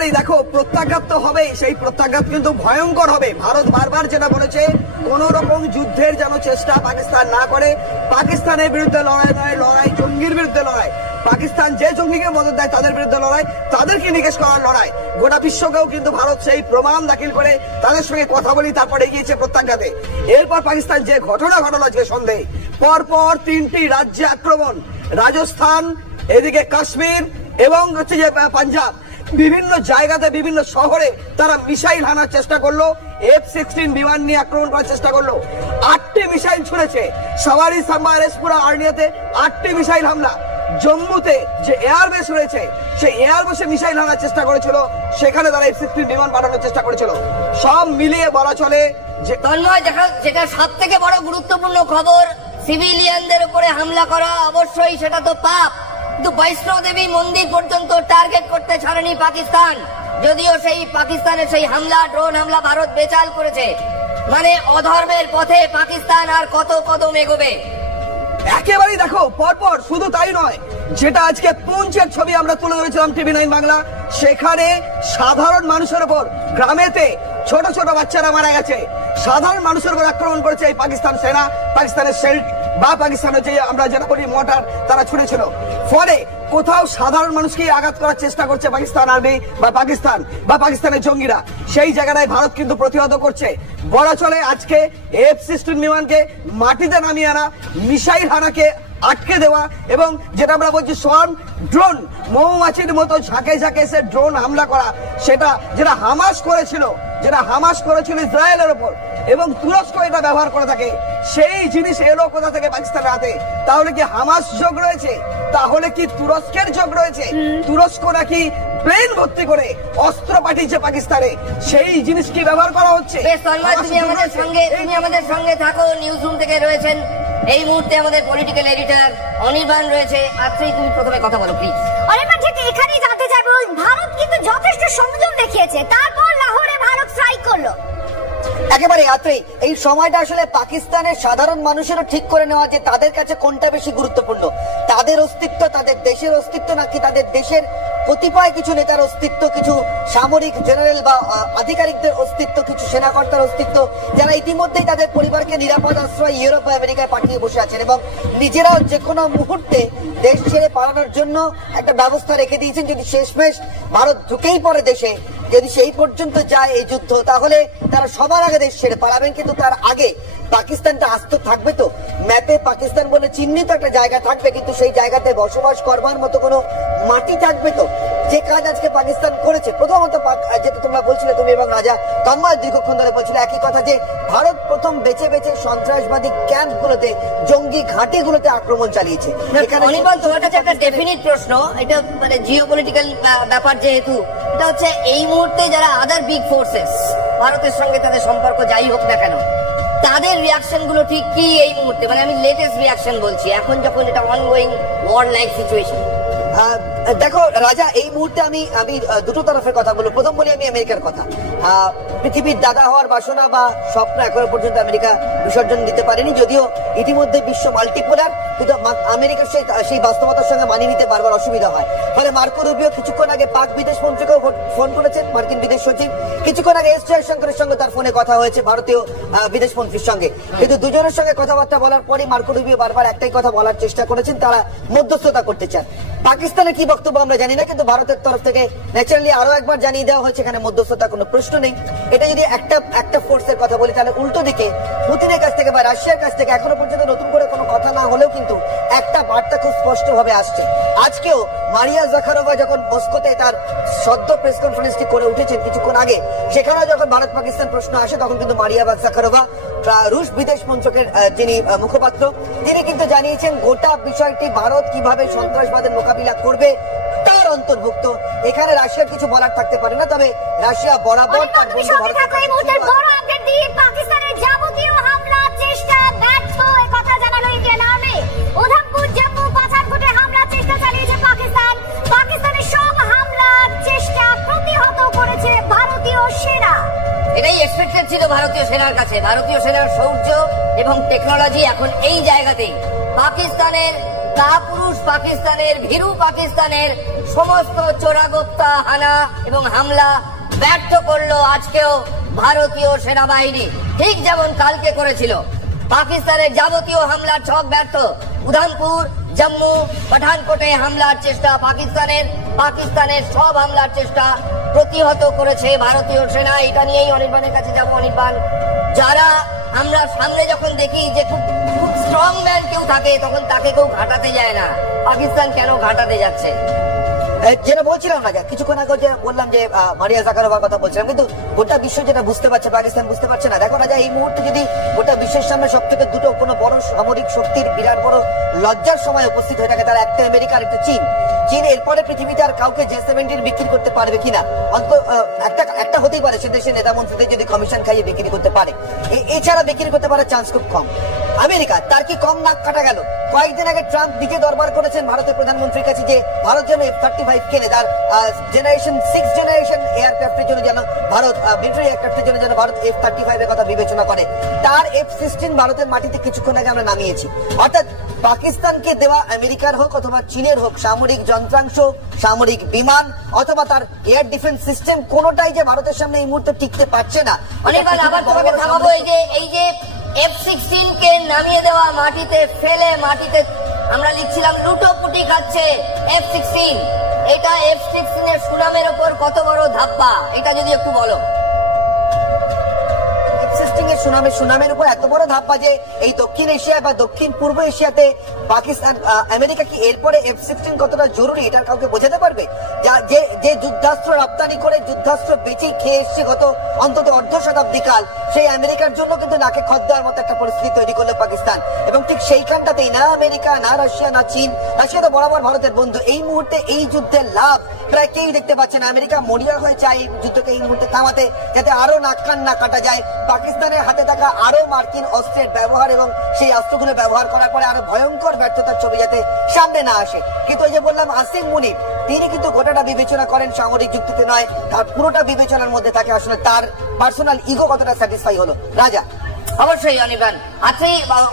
একেবারেই দেখো প্রত্যাঘাত তো হবে, সেই প্রত্যাঘাত কিন্তু ভয়ঙ্কর হবে। ভারত বারবার যেটা বলেছে কোন রকম যুদ্ধের যেন চেষ্টা পাকিস্তান না করে। পাকিস্তানের বিরুদ্ধে লড়াই নয়, লড়াই জঙ্গির বিরুদ্ধে লড়াই। পাকিস্তান যে জঙ্গিকে মদত দেয় তাদের বিরুদ্ধে লড়াই, তাদেরকে নিকেশ করার লড়াই। গোটা বিশ্বকেও কিন্তু ভারত সেই প্রমাণ দাখিল করে তাদের সঙ্গে কথা বলি তারপরে এগিয়েছে প্রত্যাঘাতে। এরপর পাকিস্তান যে ঘটনা ঘটল আজকে সন্ধ্যে, পরপর 3টি রাজ্যে আক্রমণ, রাজস্থান, এদিকে কাশ্মীর এবং হচ্ছে যে পাঞ্জাব, বিভিন্ন জায়গাতে বিভিন্ন শহরে তারা মিসাইল হানার চেষ্টা করলো, F-16 বিমান নিয়ে আক্রমণ করার চেষ্টা করলো। 8টি মিসাইল ছুড়েছে সাওয়ারি, সাম্বা, রেসপুরা, আর্নিয়াতে 8টি মিসাইল হামলা। জম্মুতে যে এয়ারবেস রয়েছে সেই এয়ারবেসে মিসাইল হানার চেষ্টা করেছিল, সেখানে তারা F-16 বিমান পাঠানোর চেষ্টা করেছিল। সব মিলিয়ে বলা চলে যে তন্ময়, যেটা সব থেকে বড় গুরুত্বপূর্ণ খবর, সিভিলিয়ানদের উপরে হামলা করা অবশ্যই সেটা তো পাপ, কিন্তু বৈষ্ণব দেবী মন্দির পর্যন্ত টার্গেট করতে ছাড়েনি পাকিস্তান। যদিও সেই পাকিস্তানের সেই হামলা, ড্রোন হামলা ভারত বেচাল করেছে। মানে অধর্মের পথে পাকিস্তান আর কত কদম এগোবে। একেবারেই দেখো পরপর শুধু তাই নয়, যেটা আজকে পুঞ্চের ছবি আমরা তুলে ধরেছিলাম TV9 বাংলা, সেখানে সাধারণ মানুষের উপর, গ্রামেতে ছোট ছোট বাচ্চারা মারা গেছে। সাধারণ মানুষের উপর আক্রমণ করেছে এই পাকিস্তান সেনা, পাকিস্তানের শেল্ট বা পাকিস্তানের যে আমরা যেটা বলি মোর্টার তারা ছুড়েছিল। ফলে কোথাও সাধারণ মানুষকে আঘাত করার চেষ্টা করছে পাকিস্তান আর্মি বা পাকিস্তানের জঙ্গিরা, সেই জায়গাটায় ভারত কিন্তু প্রতিহত করছে। বলা চলে আজকে F-16 বিমানকে মাটিতে নামিয়ে আনা, মিসাইল হানাকে আটকে দেওয়া এবং যেটা আমরা বলছি সোয়ার্ম ড্রোন, মৌমাছির মতো ঝাঁকে ঝাঁকে এসে ড্রোন হামলা করা, যেটা হামাস করেছিল ইসরায়েলের উপর, এবং তুরস্ক এটা ব্যবহার করে থাকে। সেই জিনিস এলো কোথা থেকে? পাকিস্তানের হাতে। তাহলে কি হামাস যোগ রয়েছে? তাহলে কি তুরস্কের যোগ রয়েছে? তুরস্ক নাকি প্লেন ভর্তি করে অস্ত্র পাঠিয়েছে পাকিস্তানে, সেই জিনিস কি ব্যবহার করা হচ্ছে? বেশ তন্ময়, তুমি আমাদের সঙ্গে থাকো, নিউজ রুম থেকে রয়েছেন এই মুহূর্তে আমাদের পলিটিক্যাল এডিটর অনির্বাণ রয়েছে। আজকেই তুমি প্রথমে কথা বলো প্লিজ। অনির্বাণ, ঠিক এখানেই জানতে চাইবো, ভারত কিন্তু যথেষ্ট সংযম দেখিয়েছে, তারপর লাহোরে ভারত স্ট্রাইক করলো। একেবারে আত্রে এই সময়টা আসলে পাকিস্তানের সাধারণ মানুষেরও ঠিক করে নেওয়া যে তাদের কাছে কোনটা বেশি গুরুত্বপূর্ণ, তাদের অস্তিত্ব, তাদের দেশের অস্তিত্ব, নাকি তাদের দেশের কতিপয় কিছু নেতার অস্তিত্ব, কিছু সামরিক জেনারেল বা আধিকারিকদের অস্তিত্ব, কিছু সেনাকর্তার অস্তিত্ব, যারা ইতিমধ্যেই তাদের পরিবারকে নিরাপদ আশ্রয় ইউরোপ বা আমেরিকায় পাঠিয়ে বসে আছেন এবং নিজেরাও যে কোনো মুহূর্তে দেশ ছেড়ে পালানোর জন্য একটা ব্যবস্থা রেখে দিয়েছেন। যদি শেষমেশ ভারত ঢুকেই পড়ে দেশে, যদি সেই পর্যন্ত যায় এই যুদ্ধ, তাহলে তারা সবার আগে দেশ ছেড়ে পালাবেন। কিন্তু তার আগে পাকিস্তানটা আস্ত থাকবে তো, ম্যাপে পাকিস্তান বলে চিহ্নিত একটা জায়গা থাকবে, কিন্তু সেই জায়গাতে বসবাস করবার মতো কোনো মাটি থাকবে তো? যে কাজ আজকে পাকিস্তান করেছে, প্রথমত যেটা তোমরা বলছিলে, তুমি এবং রাজা তন্ময় দীর্ঘক্ষণ ধরে বলছিলে একই কথা, যে ভারত প্রথম বেছে বেছে সন্ত্রাসবাদী ক্যাম্পগুলোতে, জঙ্গি ঘাঁটিগুলোতে আক্রমণ চালিয়েছে। অনির্বাণ, তোমার কাছে একটা ডেফিনিট প্রশ্ন, এটা মানে জিওপলিটিক্যাল ব্যাপার যেহেতু, এটা হচ্ছে এই মুহূর্তে যারা আদার বিগ ফোর্সেস, ভারতের সঙ্গে তাদের সম্পর্ক যাই হোক না কেন, তাদের রিয়াকশন গুলো ঠিক কি এই মুহূর্তে? মানে আমি লেটেস্ট রিয়াকশন বলছি, এখন যখন এটা অনগোয়িং ওয়ার লাইক সিচুয়েশন। দেখো রাজা, এই মুহূর্তে আমি দুটো তরফের কথা বলবো। প্রথম বলি আমি আমেরিকার কথা। পৃথিবীর দাদা হওয়ার বাসনা বা স্বপ্ন এখনো পর্যন্ত আমেরিকা বিসর্জন দিতে পারেনি, যদিও ইতিমধ্যে বিশ্ব মাল্টিপোলার, কিন্তু আমেরিকার সেই বাস্তবতার সঙ্গে মানিয়ে নিতে বারবার অসুবিধা হয়। ফলে মার্কো রুবিও কিছুক্ষণ আগে পাক বিদেশ মন্ত্রীকেও ফোন করেছেন, মার্কিন বিদেশ সচিব। কিছুক্ষণ আগে এস জয়শঙ্করের সঙ্গে তার ফোনে কথা হয়েছে ভারতীয় বিদেশ মন্ত্রীর সঙ্গে। কিন্তু দুজনের সঙ্গে কথাবার্তা বলার পরে মার্কো রুবিও বারবার একটাই কথা বলার চেষ্টা করেছেন, তারা মধ্যস্থতা করতে চান। পাকিস্তানের কি বক্তব্য আমরা জানি না, কিন্তু ভারতের তরফ থেকে ন্যাচারালি আরো একবার জানিয়ে দেওয়া হয়েছে এখানে মধ্যস্থতা কোনো প্রশ্ন নেই। এটা যদি একটা ফোর্সের কথা বলি, তাহলে উল্টো দিকে পুতিনের কাছ থেকে বা রাশিয়ার কাছ থেকে এখনো পর্যন্ত নতুন করে কোনো কথা না হলেও কিন্তু একটা বার্তা খুব স্পষ্ট ভাবে আসছে। আজকেও মারিয়া জাখারোভা যখন মস্কোতে তার সদ্য প্রেস কনফারেন্সটি করে উঠেছেন কিছুক্ষণ আগে, সেখানেও যখন ভারত পাকিস্তান প্রশ্ন আসে, তখন কিন্তু মারিয়া জাখারোভা, রুশ বিদেশ মন্ত্রকের যিনি মুখপাত্র, তিনি কিন্তু জানিয়েছেন গোটা বিষয়টি ভারত কিভাবে সন্ত্রাসবাদের মোকাবিলা করবে তার অন্তর্ভুক্ত। এখানে রাশিয়ার কিছু বলার থাকতে পারে না, তবে রাশিয়া বরাবর তার বন্ধু ভারতের পাকিস্তানের যাবতীয় হামলা চেষ্টা ব্যর্থ, কথা জানালো ইন্ডিয়ান আর্মি। উধমপুর, জম্মু, পাঠানকোটে হামলা চেষ্টা চালিয়েছে পাকিস্তান। পাকিস্তানের সব হামলার চেষ্টা প্রতিহত করেছে ভারতীয় সেনা। এটাই এক্সপেক্টেড ছিল ভারতীয় সেনা সেনার কাছে। ভারতীয় সেনার শৌর্য এবং টেকনোলজি এখন এই জায়গাতেই পাকিস্তানের কাপুরুষ, পাকিস্তানের ভীরু, পাকিস্তানের সমস্ত চোরাগোপ্তা হানা এবং হামলা ব্যর্থ করলো আজকেও ভারতীয় সেনাবাহিনী, ঠিক যেমন কালকে করেছিল। পাকিস্তানের যাবতীয় হামলার ছক ব্যর্থ। উধামপুর, জম্মু, পাঠানকোটে হামলার চেষ্টা পাকিস্তানের সব হামলার চেষ্টা প্রতিহত করেছে ভারতীয় সেনা। এটা নিয়েই অনির্বাণের কাছে যাবো। অনির্বাণ, যারা আমরা সামনে যখন দেখি যে খুব স্ট্রং ম্যান কেউ থাকে, তখন তাকে কেউ ঘাটাতে যায় না, পাকিস্তান কেন ঘাটাতে যাচ্ছে? যেটা বলছিলাম না, কিছুক্ষণ আগে যে বললাম যে মারিয়া জাকারোভার কথা বলছিলাম, কিন্তু গোটা বিশ্ব যেটা বুঝতে পারছে পাকিস্তান বুঝতে পারছে না। দেখো না, এই মুহূর্তে যদি গোটা বিশ্বের সামনে সব থেকে দুটো কোনো বড় সামরিক শক্তির বিরাট বড় লজ্জার সময় উপস্থিত হয়ে থাকে, তারা একটা আমেরিকা আর একটা চীন। চীন এরপরে পৃথিবীতে আর কাউকে J-17 বিক্রি করতে পারবে কিনা, অন্তত একটা হতেই পারে, সে দেশের নেতা মন্ত্রীদের যদি কমিশন খাইয়ে বিক্রি করতে পারে, এছাড়া বিক্রি করতে পারার চান্স খুব কম। আমেরিকা তার কি কম নাক কাটা গেল? কয়েকদিন আগে ট্রাম্প নিজে দরবার করেছেন ভারতের প্রধানমন্ত্রীর কাছে যে ভারত যেন F-35 কেনে, তার সিক্স জেনারেশন এয়ারক্রাফটের জন্য যেন ভারত, মিলিটারি এয়ারক্রাফটের জন্য যেন ভারত F-35 এর কথা বিবেচনা করে। তার F-16 ভারতের মাটিতে কিছুক্ষণ আগে আমরা নামিয়েছি। অর্থাৎ পাকিস্তানকে দেওয়া আমেরিকার হোক অথবা চীনের হোক সামরিক যন্ত্রাংশ, সামরিক বিমান অথবা তার এয়ার ডিফেন্স সিস্টেম, কোনোটাই যে ভারতের সামনে এই মুহূর্তে টিকতে পারছে না। অনির্বাণ, আবার তোমাকে থামাবো। এই যে F-16 কে নামিয়ে দেওয়া, মাটিতে ফেলে, মাটিতে আমরা লিখছিলাম লুটোপুটি খাচ্ছে F-16, এটা F-16 এর সুনামের ওপর কত বড় ধাপ্পা, এটা যদি একটু বলো। সুনামের উপর এত বড় ধাপ্পা যে এই দক্ষিণ এশিয়া বা দক্ষিণ পূর্ব এশিয়াতে পাকিস্তান, আমেরিকা কি এরপরে F-16 কতটা জরুরি এটার কাউকে বোঝাতে পারবে? যে যুদ্ধাস্ত্র রপ্তানি করে যুদ্ধাস্ত্র বেঁচে খেয়ে এসছে গত অন্তত অর্ধ শতাব্দী কাল, সেই আমেরিকার জন্য কিন্তু নাকে খত দেওয়ার মতো একটা পরিস্থিতি তৈরি করলো পাকিস্তান। এবং ঠিক সেইখানটাতেই না আমেরিকা, না রাশিয়া, না চীন, রাশিয়া তো বরাবর ভারতের বন্ধু, এই মুহূর্তে এই যুদ্ধের লাভ প্রায় কেউ দেখতে পাচ্ছে না। আমেরিকা মরিয়া হয়ে চায় যুদ্ধকে এই মুহূর্তে থামাতে, যাতে আরো নাক কান না কাটা যায়। পাকিস্তানের হাতে থাকা আরো মার্কিন অস্ত্রের ব্যবহার এবং সেই অস্ত্রগুলো ব্যবহার করার পরে আরো ভয়ঙ্কর ব্যর্থতার ছবি যাতে সামনে না আসে। কিন্তু ওই যে বললাম, আসিম মুনির, তিনি কিন্তু গোটাটা বিবেচনা করেন সামরিক যুক্তিতে নয়, তার পুরোটা বিবেচনার মধ্যে থাকে আসলে তার পার্সোনাল ইগো কতটা স্যাটিসফাই হলো। রাজা, অবশ্যই অনির্বাণ,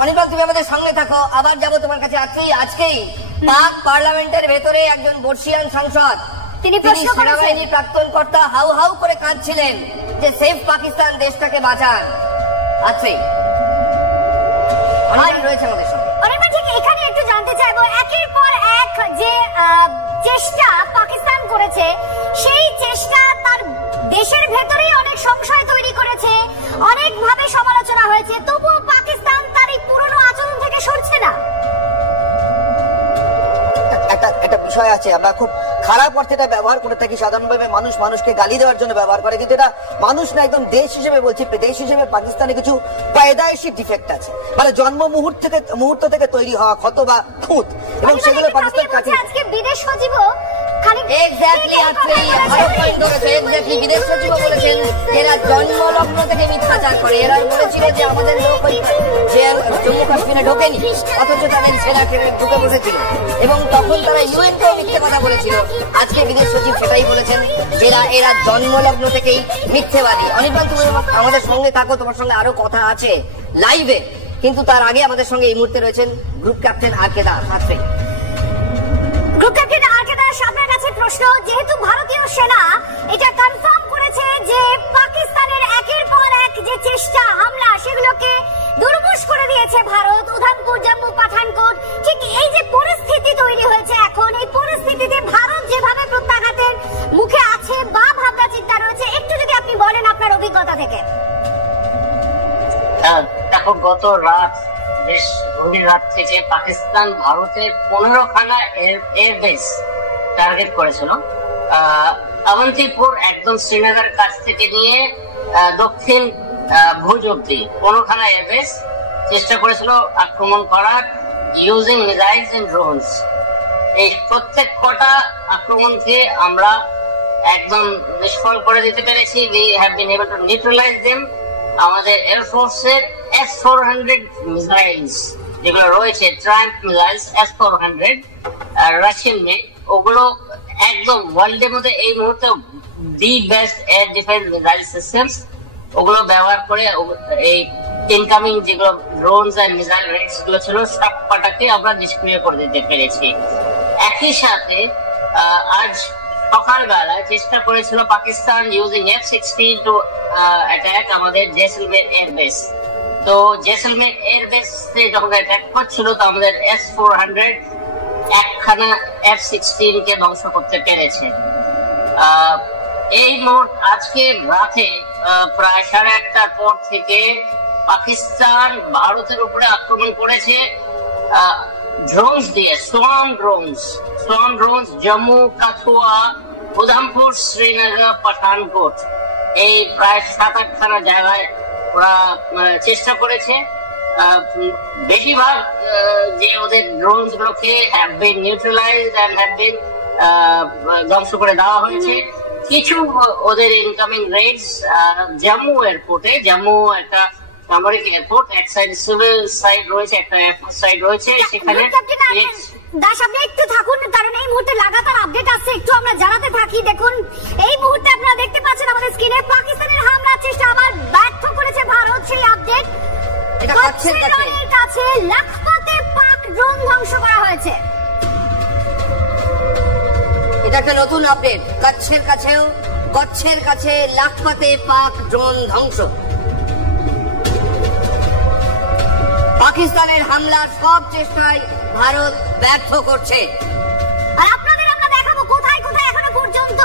অনির্বাণ তুমি আমাদের সঙ্গে থাকো, আবার যাবো তোমার কাছে। আজকেই পাক পার্লামেন্টের ভেতরে একজন বর্ষিয়ান সাংসদ, তিনি সেনাবাহিনীর প্রাক্তন কর্তা, হাউ হাউ করে কাঁদছিলেন যে সেফ পাকিস্তান, দেশটাকে বাঁচান। আজকেই রয়েছে আমাদের সঙ্গে। অনির্বাণ, ঠিক এখানে একটু জানতে চাইবো, একের পর এক যে চেষ্টা পাকিস্তান করেছে, সেই চেষ্টা তার দেশের ভেতরেই অনেক সংশয় তৈরি করেছে, অনেকভাবে সমালোচনা হয়েছে, তবুও পাকিস্তান তার এই পুরনো আচরণ থেকে সরছে না। একটা বিষয় আছে, আমরা খুব খারাপ অর্থে এটা ব্যবহার করে থাকি, সাধারণভাবে মানুষ মানুষকে গালি দেওয়ার জন্য ব্যবহার করে, কিন্তু এটা মানুষ না, একদম দেশ হিসেবে বলছি, দেশ হিসেবে পাকিস্তানে কিছু পায়দাইশী ডিফেক্ট আছে, মানে জন্ম মুহূর্ত থেকে তৈরি হওয়া ক্ষত বা খুঁত, এবং সেগুলো পাকিস্তান কাছে। আজকে বিদেশ সচিবও বিদেশ সচিব বলেছেন এরা জন্মলগ্ন থেকে মিথ্যাচার করে। এরা বলেছিল যে আমাদের লোক জম্মু কাশ্মীরে ঢোকেনি, অথচ তাদের সেনা ঢুকে বসেছিল, এবং তখন তারা UN কে মিথ্যে কথা বলেছিল। আজকে বিদেশ সচিব সেটাই বলেছেন, এরা জন্মলগ্ন থেকেই মিথ্যেবাদী। অনির্বাণ, তুমি আমাদের সঙ্গে থাকো, তোমার সঙ্গে আরো কথা আছে লাইভে, কিন্তু তার আগে আমাদের সঙ্গে এই মুহূর্তে রয়েছেন group captain R K Das. Group captain R K Das, আপনার কাছে প্রশ্ন, যেহেতু ভারতীয় সেনা এটা কনফার্ম করেছে যে পাকিস্তানের একের পর এক যে চেষ্টা, হামলা, সেগুলোকে দুর্মুষ করে দিয়েছে ভারত, উধামপুর, জম্মু, পাঠানকোট, ঠিক এই যে পরিস্থিতি তৈরি হয়েছে এখন, এই পরিস্থিতিতে ভারত যেভাবে প্রত্যাঘাতের মুখে আছে বা ভাবনা চিন্তা রয়েছে, একটু যদি আপনি বলেন আপনার অভিজ্ঞতা থেকে। দেখো, গত রাত, বেশ গভীর রাত থেকে পাকিস্তান ভারতের 15খানা এয়ারবেস টার্গেট করেছিল। আবন্তিপুর একদম শ্রীনগর কাছ থেকে নিয়ে দক্ষিণ ভুজ অব্দি 15খানা এয়ারবেস চেষ্টা করেছিল আক্রমণ করার, ইউজিং মিসাইলস এন্ড ড্রোনস। এই প্রত্যেক কটা আক্রমণকে আমরা একদম নিষ্ফল করে দিতে পেরেছি। We have been able to neutralise them. আমাদের এয়ারফোর্সের S-400 মিসাইলস যেগুলো রয়েছে, Triumf missiles S-400 Russian made, ওগুলো একদম ওয়ার্ল্ডের মধ্যে এই মুহূর্তে the best air defence missile systems. ওগুলো ব্যবহার করে এই ইনকামিং যেগুলো ড্রোনস আর মিসাইল রেটস গুলো ছিল সব কটাকে আমরা নিষ্ক্রিয় করে দিতে পেরেছি। একই সাথে আজ সকালবেলা চেষ্টা করেছিল Pakistan using F-16 two attack আমাদের জেসলমের এয়ারবেস। তো জেসলমের এয়ারবেস যখন অ্যাটাক করছিল তো আমাদের S-400 একখানা F-16 কে ধ্বংস করতে পেরেছে। এই মোট আজকে রাতে প্রায় 1:30টার পর থেকে পাকিস্তান ভারতের উপরে আক্রমণ করেছে ড্রোনস দিয়ে, সোয়ার্ম ড্রোনস জম্মু, কাঠুয়া, উধমপুর, শ্রীনগর, পাঠানকোট এই প্রায় 7-8খানা জায়গায় ওরা চেষ্টা করেছে। বেশিরভাগ যে ওদের ড্রোনস গুলোকে have been neutralised and have been ধ্বংস করে দেওয়া হয়েছে। কিছু ওদের ইনকামিং রেডস জম্মু এয়ারপোর্টে, জম্মু একটা সামরিক এয়ারপোর্ট, এক সাইড সিভিল সাইড রয়েছে, একটা এয়ারফোর্স সাইড রয়েছে, সেখানে দাস আপনি একটু থাকুন, কারণ এই মুহূর্তে লাগাতার আপডেট আসছে, একটু আমরা জানাতে থাকি। দেখুন এই মুহূর্তে আপনারা দেখতে পাচ্ছেন আমাদের স্ক্রিনে পাকিস্তানের হামলার চেষ্টা আবার ব্যর্থ করেছে ভারত। সেই আপডেট কচ্ছের কাছে লাখপাতে পাক ড্রোন ধ্বংস করা হয়েছে। এটা একটা নতুন আপডেট, কচ্ছের কাছে লাখপাতে পাক ড্রোন ধ্বংস। পাকিস্তানের হামলার সব চেষ্টায় ভারত ব্যর্থ করছে। আর আপনাদের আমরা দেখাবো কোথায় কোথায় এখনো পর্যন্ত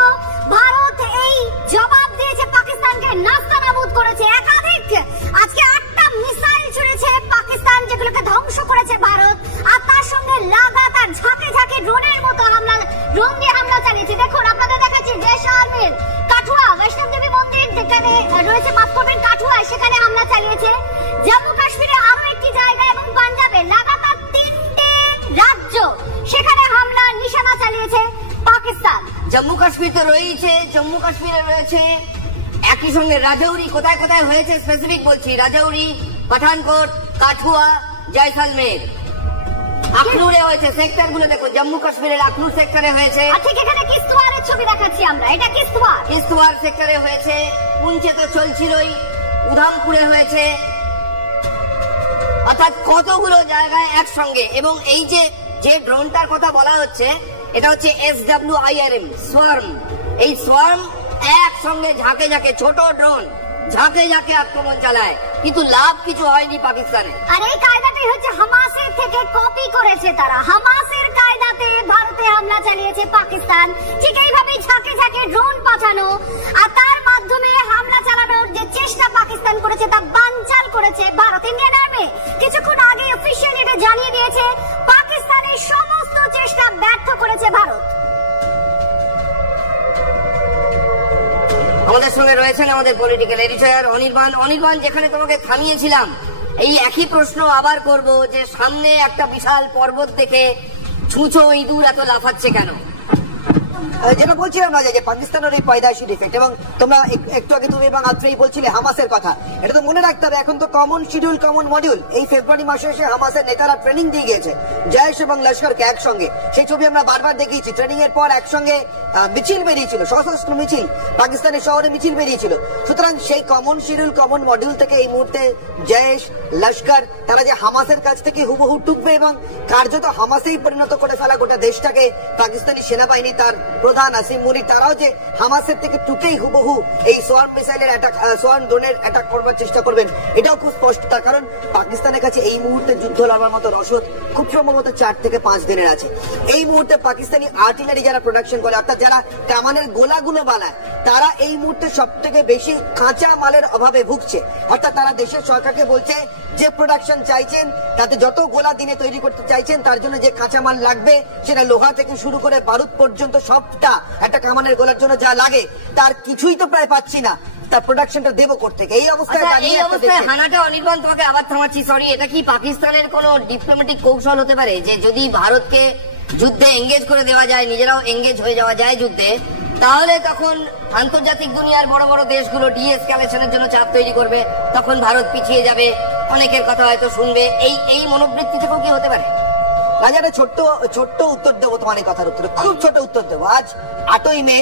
ভারত এই জবাব দিয়েছে, পাকিস্তানকে নাস্তানাবুদ করেছে। একাধিক আজকে 8টা মিসাইল ছুড়েছে পাকিস্তান, যেগুলোকে ধ্বংস করেছে ভারত। আর তার সঙ্গে লাগাতার ঝাঁকে ঝাঁকে ড্রোনের মতো ড্রোন দিয়ে হামলা চালিয়েছে। দেখুন আপনাদের দেখাচ্ছি জেসলমের কাঠুয়া বৈষ্ণব দেবী মন্দির যেখানে রয়েছে, মাফ করবেন, কাঠুয়ায়, সেখানে হামলা চালিয়েছে। জম্মু কাশ্মীরে আরো একটি জায়গা এবং পাঞ্জাবে লাগাতার 3টে রাজ্য, সেখানে হামলা নিশানা চালিয়েছে পাকিস্তান। জম্মু কাশ্মীর তো রয়েছে, জম্মু কাশ্মীরে রয়েছে, একই সঙ্গে রাজৌরি, কোথায় কোথায় হয়েছে স্পেসিফিক বলছি, রাজৌরি, পাঠানকোট, কাঠুয়া, জয়সলমের, আখনুরে হয়েছে। সেক্টর গুলো দেখো, জম্মু কাশ্মীরের আখনুর সেক্টরে হয়েছে। ঠিক এখানে কিস্তওয়ারের ছবি দেখাচ্ছি আমরা, এটা কিস্তওয়ার সেক্টরে হয়েছে। পুঞ্চে তো চলছিলই, উধমপুরে হয়েছে, অর্থাৎ কতগুলো জায়গায় একসঙ্গে। এবং এই যে ড্রোনটার কথা বলা হচ্ছে, এটা হচ্ছে SWIRM সোয়ার্ম। এই সোয়ার্ম একসঙ্গে ঝাঁকে ঝাঁকে, ছোট ড্রোন ঝাঁকে ঝাঁকে আক্রমণ চালায়, কিন্তু লাভ কিছু হয়নি পাকিস্তানে। আর এই কায়দাটাই হচ্ছে হামাসের থেকে কপি করেছে তারা। হামাসের কায়দাতে ভারতে হামলা চালিয়েছে পাকিস্তান, ঠিক এইভাবেই ঝাঁকে ঝাঁকে ড্রোন পাঠানো আর তার মাধ্যমে হামলা চালানোর যে চেষ্টা পাকিস্তান করেছে তা বানচাল করেছে ভারত। ইন্ডিয়ান আর্মি কিছুক্ষণ আগে অফিসিয়ালি এটা জানিয়ে দিয়েছে পাকিস্তানের সমস্ত চেষ্টা ব্যর্থ করেছে ভারত। আমাদের সঙ্গে রয়েছেন আমাদের পলিটিক্যাল এডিটর অনির্বাণ। যেখানে তোমাকে থামিয়েছিলাম, এই একই প্রশ্ন আবার করব যে সামনে একটা বিশাল পর্বত দেখে ছুঁচো ইঁদুর এত লাফাচ্ছে কেন? যেটা বলছিলাম না যে পাকিস্তানের এই পায়দাশি ডিফেক্ট, এবং তোমরা একটু আগে তুমি এবং আত্রেই বলছিলে হামাসের কথা, এটা তো মনে রাখতে হবে। এখন তো কমন শিডিউল, কমন মডিউল, এই ফেব্রুয়ারি মাসে এসে হামাসের নেতারা ট্রেনিং দিয়ে গিয়েছে জয়েশ এবং লস্করকে একসঙ্গে। সেই ছবি আমরা বারবার দেখিয়েছি। ট্রেনিং এর পর একসঙ্গে মিছিল বেরিয়েছিল, সশস্ত্র মিছিল, পাকিস্তানের শহরে মিছিল বেরিয়েছিল। সুতরাং সেই কমন শিডিউল, কমন মডিউল থেকে এই মুহূর্তে জয়েশ, লস্কর তারা যে হামাসের কাছ থেকে হুবহু টুকবে এবং কার্যত হামাসেই পরিণত করে ফেলা গোটা দেশটাকে, পাকিস্তানি সেনাবাহিনী তার প্রধান আসিম মুনির তারাও যে হামাসের থেকে টুকেই হুবহু এই সোয়ার্ম মিসাইলের অ্যাটাক, সোয়ার্ম ড্রোনের অ্যাটাক করবার চেষ্টা করবেন, এটাও খুব স্পষ্ট। তার কারণ পাকিস্তানের কাছে এই মুহূর্তে যুদ্ধ লড়বার মতো রসদ খুব সম্ভবত 4 থেকে 5 দিনের আছে। এই মুহূর্তে পাকিস্তানি আর্টিলারি যারা প্রোডাকশন করে, অর্থাৎ যারা কামানের গোলাগুলো বানায়, তারা এই মুহূর্তে সব থেকে বেশি কাঁচা মালের অভাবে ভুগছে। অর্থাৎ তারা দেশের সরকারকে বলছে যে প্রোডাকশন চাইছেন, তাতে যত গোলা দিনে তৈরি করতে চাইছেন, তার জন্য যে কাঁচা মাল লাগবে, সেটা লোহা থেকে শুরু করে বারুদ পর্যন্ত সবটা একটা কামানের গোলার জন্য যা লাগে তার কিছুই তো প্রায় পাচ্ছি না, তার প্রোডাকশনটা দেবো কোত্থেকে? এই অবস্থায় হানাটা অনির্বাণ, তোমাকে আবার থামাচ্ছি, সরি। এটা কি পাকিস্তানের কোন ডিপ্লোম্যাটিক কৌশল হতে পারে যে যদি ভারতকে যুদ্ধে এঙ্গেজ করে দেওয়া যায়, নিজেরাও এঙ্গেজ হয়ে যাওয়া যায় যুদ্ধে, তাহলে তখন আন্তর্জাতিক দুনিয়ার বড় বড় দেশগুলো ডিএসকালেশনের জন্য চাপ তৈরি করবে, তখন ভারত পিছিয়ে যাবে, অনেকের কথা হয়তো শুনবে, এই মনোবৃত্তি থেকেও কি হতে পারে? রাজা একটা ছোট্ট উত্তর দেবো তোমার এই কথার উত্তরে, খুব ছোট উত্তর দেবো। আজ 8ই মে,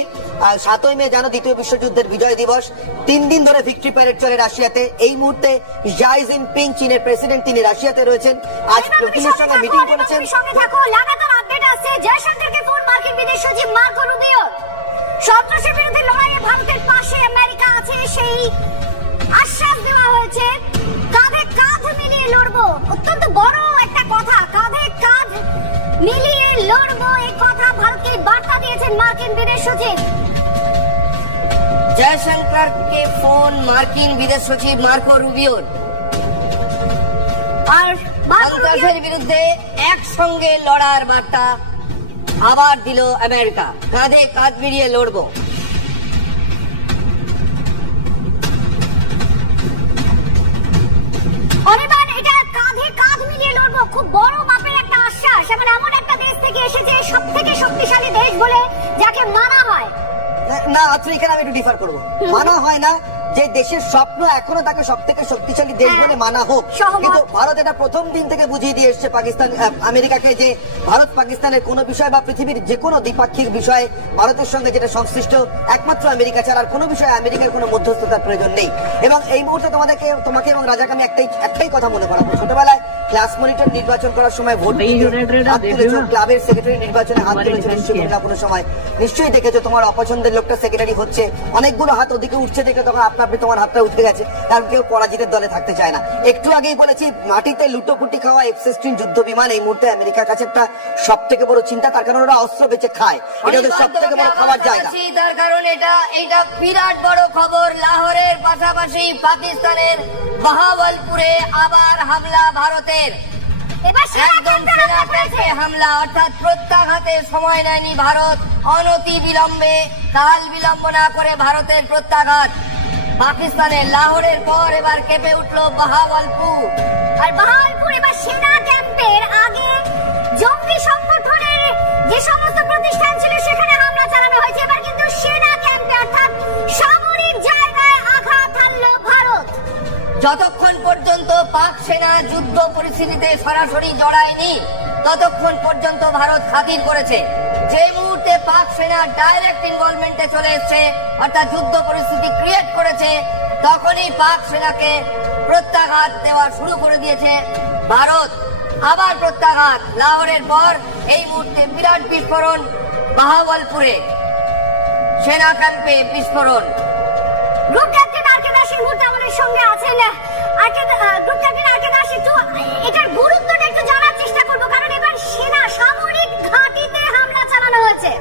7ই মে জানো দ্বিতীয় বিশ্বযুদ্ধের বিজয় দিবস। 3 দিন ধরে ভিক্টরি প্যারেড চলে রাশিয়াতে। এই মুহূর্তে জাই জিনপিং, চীনের প্রেসিডেন্ট, তিনি রাশিয়াতে রয়েছেন। আজ পুতিনের সঙ্গে মিটিং করেছেন। সঙ্গে থাকো, লাগাতার আপডেট আছে। জয়শঙ্করকে ফোন মার্কিন বিদেশ সচিব মার্কো রুবিও। সন্ত্রাসের বিরুদ্ধে লড়াইয়ে ভারতের পাশে আমেরিকা আছে, সেই আশ্বাস দেওয়া হয়েছে। কাঁধে কাঁধ মিলিয়ে লড়বো, অত্যন্ত বড় একটা কথা, কাঁধে কাঁধ মিলিয়ে লড়বো, এই কথা ভারতকে বার্তা দিয়েছেন মার্কিন বিদেশ সচিব। জয়শঙ্করকে ফোন মার্কিন বিদেশ সচিব মার্কো রুবিওর। আর সন্ত্রাসের বিরুদ্ধে একসঙ্গে লড়ার বার্তা আবার দিল আমেরিকা, কাঁধে কাঁধ মিলিয়ে লড়বো। অনির্বাণ, এটা কাঁধে কাঁধ মিলিয়ে লড়বো, খুব বড় মাপের একটা আশ্বাস। এমন একটা দেশ থেকে এসেছে, সব থেকে শক্তিশালী দেশ বলে যাকে মানা হয়। না আফ্রিকান আমি একটু ডিফার করবো, মানা হয় না। যে দেশের স্বপ্ন এখনো তাকে সব থেকে শক্তিশালী দেশ বলে মানা হোক, কিন্তু ভারত এটা প্রথম দিন থেকে বুঝিয়ে দিয়ে এসছে পাকিস্তান আমেরিকাকে যে ভারত পাকিস্তানের কোনো বিষয় বা পৃথিবীর যে কোনো দ্বিপাক্ষিক বিষয়ে ভারতের সঙ্গে যেটা সংশ্লিষ্ট একমাত্র আমেরিকা ছাড়া আর কোনো বিষয়ে আমেরিকার কোনো মধ্যস্থতার প্রয়োজন নেই। এবং এই মুহূর্তে তোমাকে এবং রাজাকে আমি একটাই কথা মনে করাবো। ছোটবেলায় ক্লাস মনিটর নির্বাচন করার সময় ভোট ক্লাবের সেক্রেটারি নির্বাচনে হাত তুলেছিল কোনো সময়, নিশ্চয়ই দেখেছো তোমার অপছন্দের লোকটা সেক্রেটারি হচ্ছে, অনেকগুলো হাত ওদিকে উঠছে দেখে তখন আপনি তোমার হাতটা উঠে গেছে, কারণ কেউ পরাজিতের দলে থাকতে চায় না। একটু আগেই বলেছি মাটিতে লুটোপুটি খাওয়া F-16 যুদ্ধ বিমান এই মুহূর্তে আমেরিকার কাছে একটা সব থেকে বড় চিন্তা, তার কারণ ওরা অস্ত্র বেচে খায়, এটা ওদের সব থেকে বড় খাবার জায়গা। তার কারণ এটা বিরাট বড় খবর। লাহোরের পাশাপাশি পাকিস্তানের বাহাওয়ালপুরে আবার হামলা ভারতের, একদম সেনা ক্যাম্পে হামলা, অর্থাৎ প্রত্যাঘাতে সময় নেয়নি ভারত। অনতি বিলম্বে, কাল বিলম্ব না করে ভারতের প্রত্যাঘাত পাকিস্তানের লাহোরের পর এবার কেঁপে উঠলো বাহাওয়ালপুর। আর বাহাওয়ালপুর এবার সেনা ক্যাম্পের আগে জঙ্গি সংগঠনের যে সমস্ত প্রতিষ্ঠান ছিল সেখানে হামলা চালানো হয়েছে, এবার কিন্তু সেনা ক্যাম্পে অর্থাৎ সামরিক জায়গায় আঘাত হানলো ভারত। যতক্ষণ পর্যন্ত পাক সেনা যুদ্ধ পরিস্থিতিতে সরাসরি জড়ায়নি ততক্ষণ পর্যন্ত ভারত খাতির করেছে। যে মুহূর্তে পাক সেনা ডাইরেক্ট ইনভলভমেন্টে চলে এসছে, অর্থাৎ যুদ্ধ পরিস্থিতি ক্রিয়েট করেছে, তখনই পাক সেনাকে প্রত্যাঘাত দেওয়া শুরু করে দিয়েছে ভারত। আবার প্রত্যাঘাত লাহোরের পর এই মুহূর্তে বিরাট বিস্ফোরণ বাহাওয়ালপুরে, সেনা ক্যাম্পে বিস্ফোরণ। গ্রুপ ক্যাপ্টেন আরকে দাস এই মুহূর্তে আমাদের সঙ্গে আছেন। গ্রুপ ক্যাপ্টেন আরকে দাস, একটু এটার গুরুত্বটা একটু জানার চেষ্টা করবো, কারণ এবার সেনা সামরিক ঘাঁটিতে হামলা চালানো হয়েছে।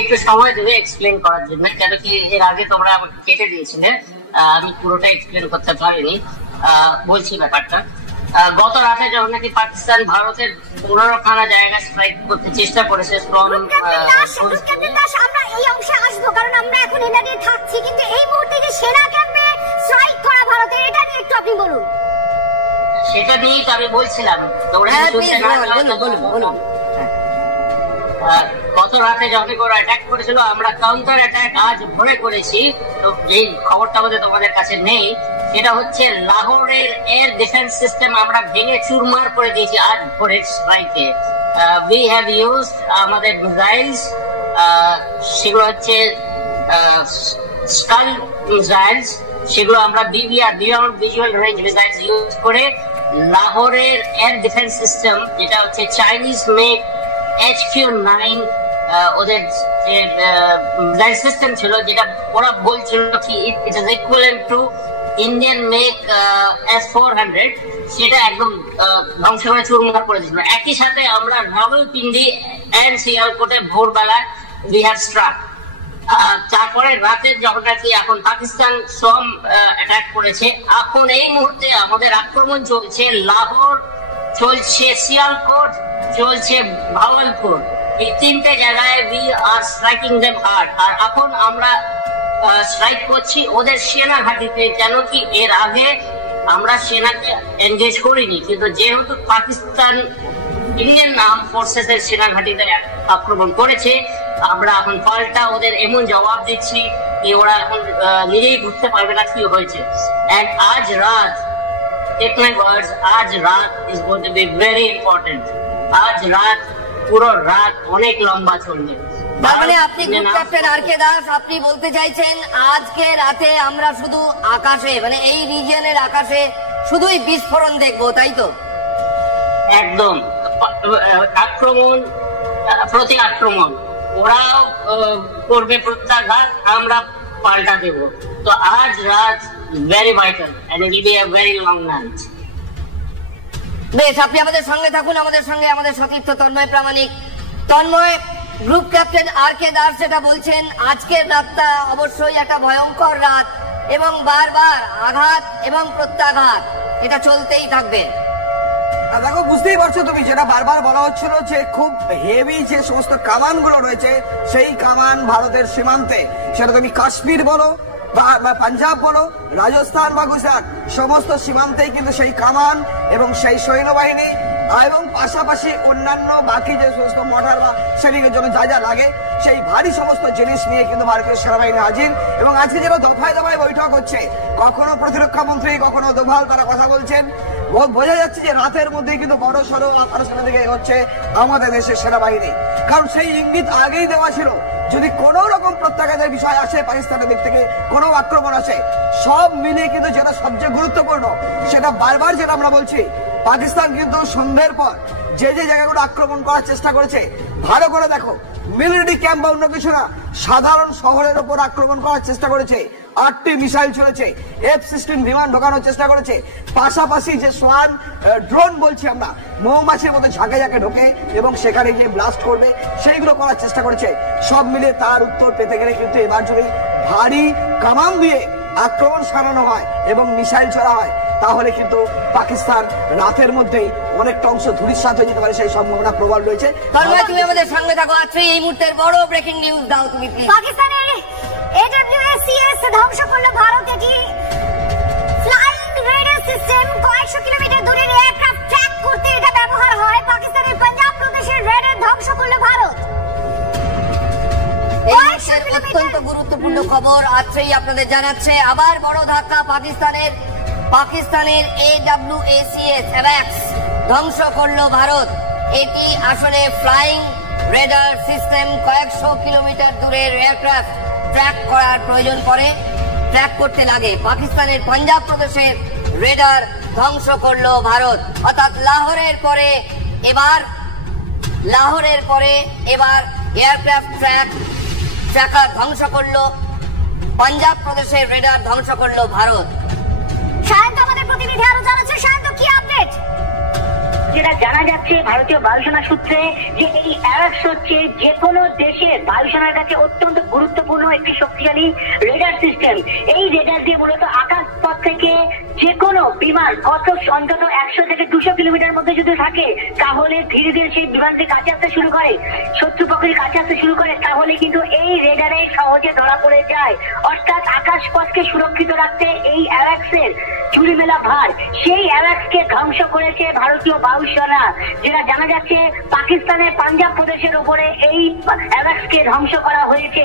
একটু সময় দেবে এক্সপ্লেন করার জন্য, কেন কি এর আগে তোমরা আমাকে কেটে দিয়েছিলে, আমি পুরোটা এক্সপ্লেন করতে পারিনি। বলছি ব্যাপারটা, গত রাতে যখন নাকি পাকিস্তান ভারতের 15খানা জায়গা স্ট্রাইক করতে চেষ্টা করেছে, আমরা এই অংশে আসবো কারণ আমরা এখন এটা নিয়ে থাকছি, কিন্তু এই মুহূর্তে যে সেনা ক্যাম্পে স্ট্রাইক করা ভারতের, এটা নিয়ে একটু আপনি বলুন। সেটা নিয়েই তো আমি বলছিলাম। গত রাতে যখন ওরা অ্যাটাক করেছিল, আমরা কাউন্টার অ্যাটাক আজ ভোরে করেছি। তো যেই খবরটা আমাদের তোমাদের কাছে নেই, সেটা হচ্ছে লাহোরের এয়ার ডিফেন্স সিস্টেম আমরা ভেঙে চুরমার করে দিয়েছি আজ ভোরের স্ট্রাইকে। উই হ্যাভ ইউজড আমাদের মিসাইলস, সেগুলো হচ্ছে স্কাল মিসাইলস, সেগুলো আমরা BVR beyond visual range missiles use করে লাহোরের এয়ার ডিফেন্স সিস্টেম, যেটা হচ্ছে চাইনিজ মেড HQ-9 ওদের যে মিসাইল সিস্টেম ছিল, যেটা ওরা বলছিল কি it is equivalent to Indian make S-400, সেটা একদম ধ্বংস করে চুরমার করে দিয়েছিল। একই সাথে আমরা রাওয়ালপিন্ডি এন্ড সিয়ালকোটে ভোরবেলায় উই হ্যাভ স্ট্রাক। তারপরে রাতে যখন নাকি এখন পাকিস্তান সোম অ্যাটাক করেছে, এখন এই মুহূর্তে আমাদের আক্রমণ চলছে লাহোর, চলছে সিয়ালকোট, চলছে ভাওয়ালপুর, এই 3টে জায়গায় we are striking them hard. আর এখন আমরা স্ট্রাইক করছি ওদের সেনা ঘাঁটিতে, কেন কি এর আগে আমরা সেনাকে এনগেজ করিনি, কিন্তু যেহেতু পাকিস্তান ইন্ডিয়ান আর্ম ফোর্সেস এর সেনা ঘাঁটিতে আক্রমণ করেছে, আমরা এখন পাল্টা ওদের এমন জবাব দিচ্ছি যে ওরা এখন নিজেই বুঝতে পারবে না কি হয়েছে। আজ রাত take my words, আজ রাত is going to be very important. আজ রাত পুরো রাত অনেক লম্বা চলবে। তার মানে আপনি group captain R K Das, আপনি বলতে চাইছেন আজকে রাতে আমরা শুধু আকাশে মানে এই রিজিয়নের আকাশে শুধুই বিস্ফোরণ দেখবো, তাই তো? একদম, আক্রমণ প্রতি আক্রমণ, ওরাও করবে প্রত্যাঘাত, আমরা পাল্টা দেব। তো আজ রাত very vital and it will be a very long night. বেশ, আপনি আমাদের সঙ্গে থাকুন, আমাদের সঙ্গে আমাদের সতীর্থ Tanmoy Pramanik. Tanmoy, group captain R K Das যেটা বলছেন, আজকের রাতটা অবশ্যই একটা ভয়ঙ্কর রাত এবং বারবার আঘাত এবং প্রত্যাঘাত এটা চলতেই থাকবে। দেখো, বুঝতেই পারছো তুমি, যেটা বারবার বলা হচ্ছিল যে খুব হেভি যে সমস্ত কামান গুলো রয়েছে সেই কামান ভারতের সীমান্তে, সেটা তুমি কাশ্মীর বলো বা পাঞ্জাব বলো, রাজস্থান বা গুজরাট, সমস্ত সীমান্তেই কিন্তু সেই কামান এবং সেই সৈন্যবাহিনী এবং পাশাপাশি অন্যান্য বাকি যে সমস্ত মর্টার বা সেলিংয়ের জন্য যা যা লাগে সেই ভারী সমস্ত জিনিস নিয়ে কিন্তু ভারতীয় সেনাবাহিনী হাজির। এবং আজকে যেটা দফায় দফায় বৈঠক হচ্ছে, কখনো প্রতিরক্ষা মন্ত্রী কখনো দোভাল তারা কথা বলছেন, বোঝা যাচ্ছে যে রাতের মধ্যেই কিন্তু বড় সড়ো অপারেশনের দিকে এগোচ্ছে আমাদের দেশের সেনাবাহিনী। কারণ সেই ইঙ্গিত আগেই দেওয়া ছিল, যদি কোন রকম প্রত্যাঘাতের বিষয় আসে, পাকিস্তানের দিক থেকে কোনো আক্রমণ আসে, সব মিলিয়ে কিন্তু যেটা সবচেয়ে গুরুত্বপূর্ণ সেটা বারবার যেটা আমরা বলছি, পাকিস্তান কিন্তু সন্ধ্যের পর যে যে জায়গাগুলো আক্রমণ করার চেষ্টা করেছে, ভালো করে দেখো, মিলিটারি ক্যাম্প বা অন্য কিছু না, সাধারণ শহরের উপর আক্রমণ করার চেষ্টা করেছে, 8টি মিসাইল ছড়েছে, F-16 বিমান ঢোকানোর চেষ্টা করেছে, পাশাপাশি যে সোয়ান ড্রোন বলছি আমরা, মৌমাছির মতো ঝাঁকে ঝাঁকে ঢোকে এবং সেখানে গিয়ে ব্লাস্ট করবে, সেইগুলো করার চেষ্টা করেছে। সব মিলে তার উত্তর পেতে গেলে কিন্তু এবার যদি ভারী কামান দিয়ে আক্রমণ সারানো হয় এবং মিসাইল ছোড়া হয়, তাহলে কিন্তু পাকিস্তান রাতের মধ্যেই অনেকটা অংশ ধূলিসাৎ হয়ে যেতে পারে, সেই সম্ভাবনা প্রবল রয়েছে। তুমি আমাদের সঙ্গে থাকো, আজকে এই মুহূর্তের বড় ব্রেকিং নিউজ দাও তুমি প্লিজ। পাকিস্তানের AWACS ধ্বংস করলো ভারত একটি ফ্লাইং রেডার সিস্টেম। কয়েকশো কিলোমিটার দূরের এয়ারক্রাফট ট্র্যাক করতে এটা ব্যবহার হয়। পাকিস্তানের পাঞ্জাব প্রদেশের রেডার ধ্বংস করলো ভারত। অত্যন্ত গুরুত্বপূর্ণ খবর আজকেই আপনাদের জানাচ্ছে, আবার বড় ধাক্কা পাকিস্তানের AWACS ধ্বংস করলো ভারত। এটি আসলে ফ্লাইং রেডার সিস্টেম, কয়েকশো কিলোমিটার দূরের এয়ারক্রাফট ট্র্যাক করার প্রয়োজন পড়ে, ট্র্যাক করতে লাগে। পাকিস্তানের পাঞ্জাব প্রদেশের রেডার ধ্বংস করলো ভারত। অর্থাৎ লাহোরের পরে এবার এয়ারক্রাফট ট্র্যাকার ধ্বংস করলো, পাঞ্জাব প্রদেশের রেডার ধ্বংস করলো ভারত। সায়ন্ত আমাদের প্রতিনিধি আরো জানাচ্ছে। সায়ন্ত, কি আপডেট? যেটা জানা যাচ্ছে ভারতীয় বায়ুসেনা সূত্রে, যে এই অ্যাওয়াক্স হচ্ছে যে কোনো দেশের বায়ুসেনার কাছে অত্যন্ত গুরুত্বপূর্ণ একটি শক্তিশালী রেডার সিস্টেম। এই রেডার দিয়ে মূলত আকাশপথ থেকে যে কোনো বিমান অন্তত 100 থেকে 200 কিলোমিটার মধ্যে যদি থাকে, তাহলে ধীরে ধীরে সেই বিমানটি কাছে আসতে শুরু করে, শত্রুপক্ষের কাছে আসতে শুরু করে, তাহলে কিন্তু এই রেডারে সহজে ধরা পড়ে যায়। অর্থাৎ আকাশপথকে সুরক্ষিত রাখতে এই অ্যাওয়াক্সের চুরি মেলা ভার, সেই অ্যাওয়াক্সকে ধ্বংস করেছে ভারতীয় বায়ুসেনা। যেটা জানা যাচ্ছে পাকিস্তানের পাঞ্জাব প্রদেশের উপরে এই অ্যাওয়াক্সকে ধ্বংস করা হয়েছে।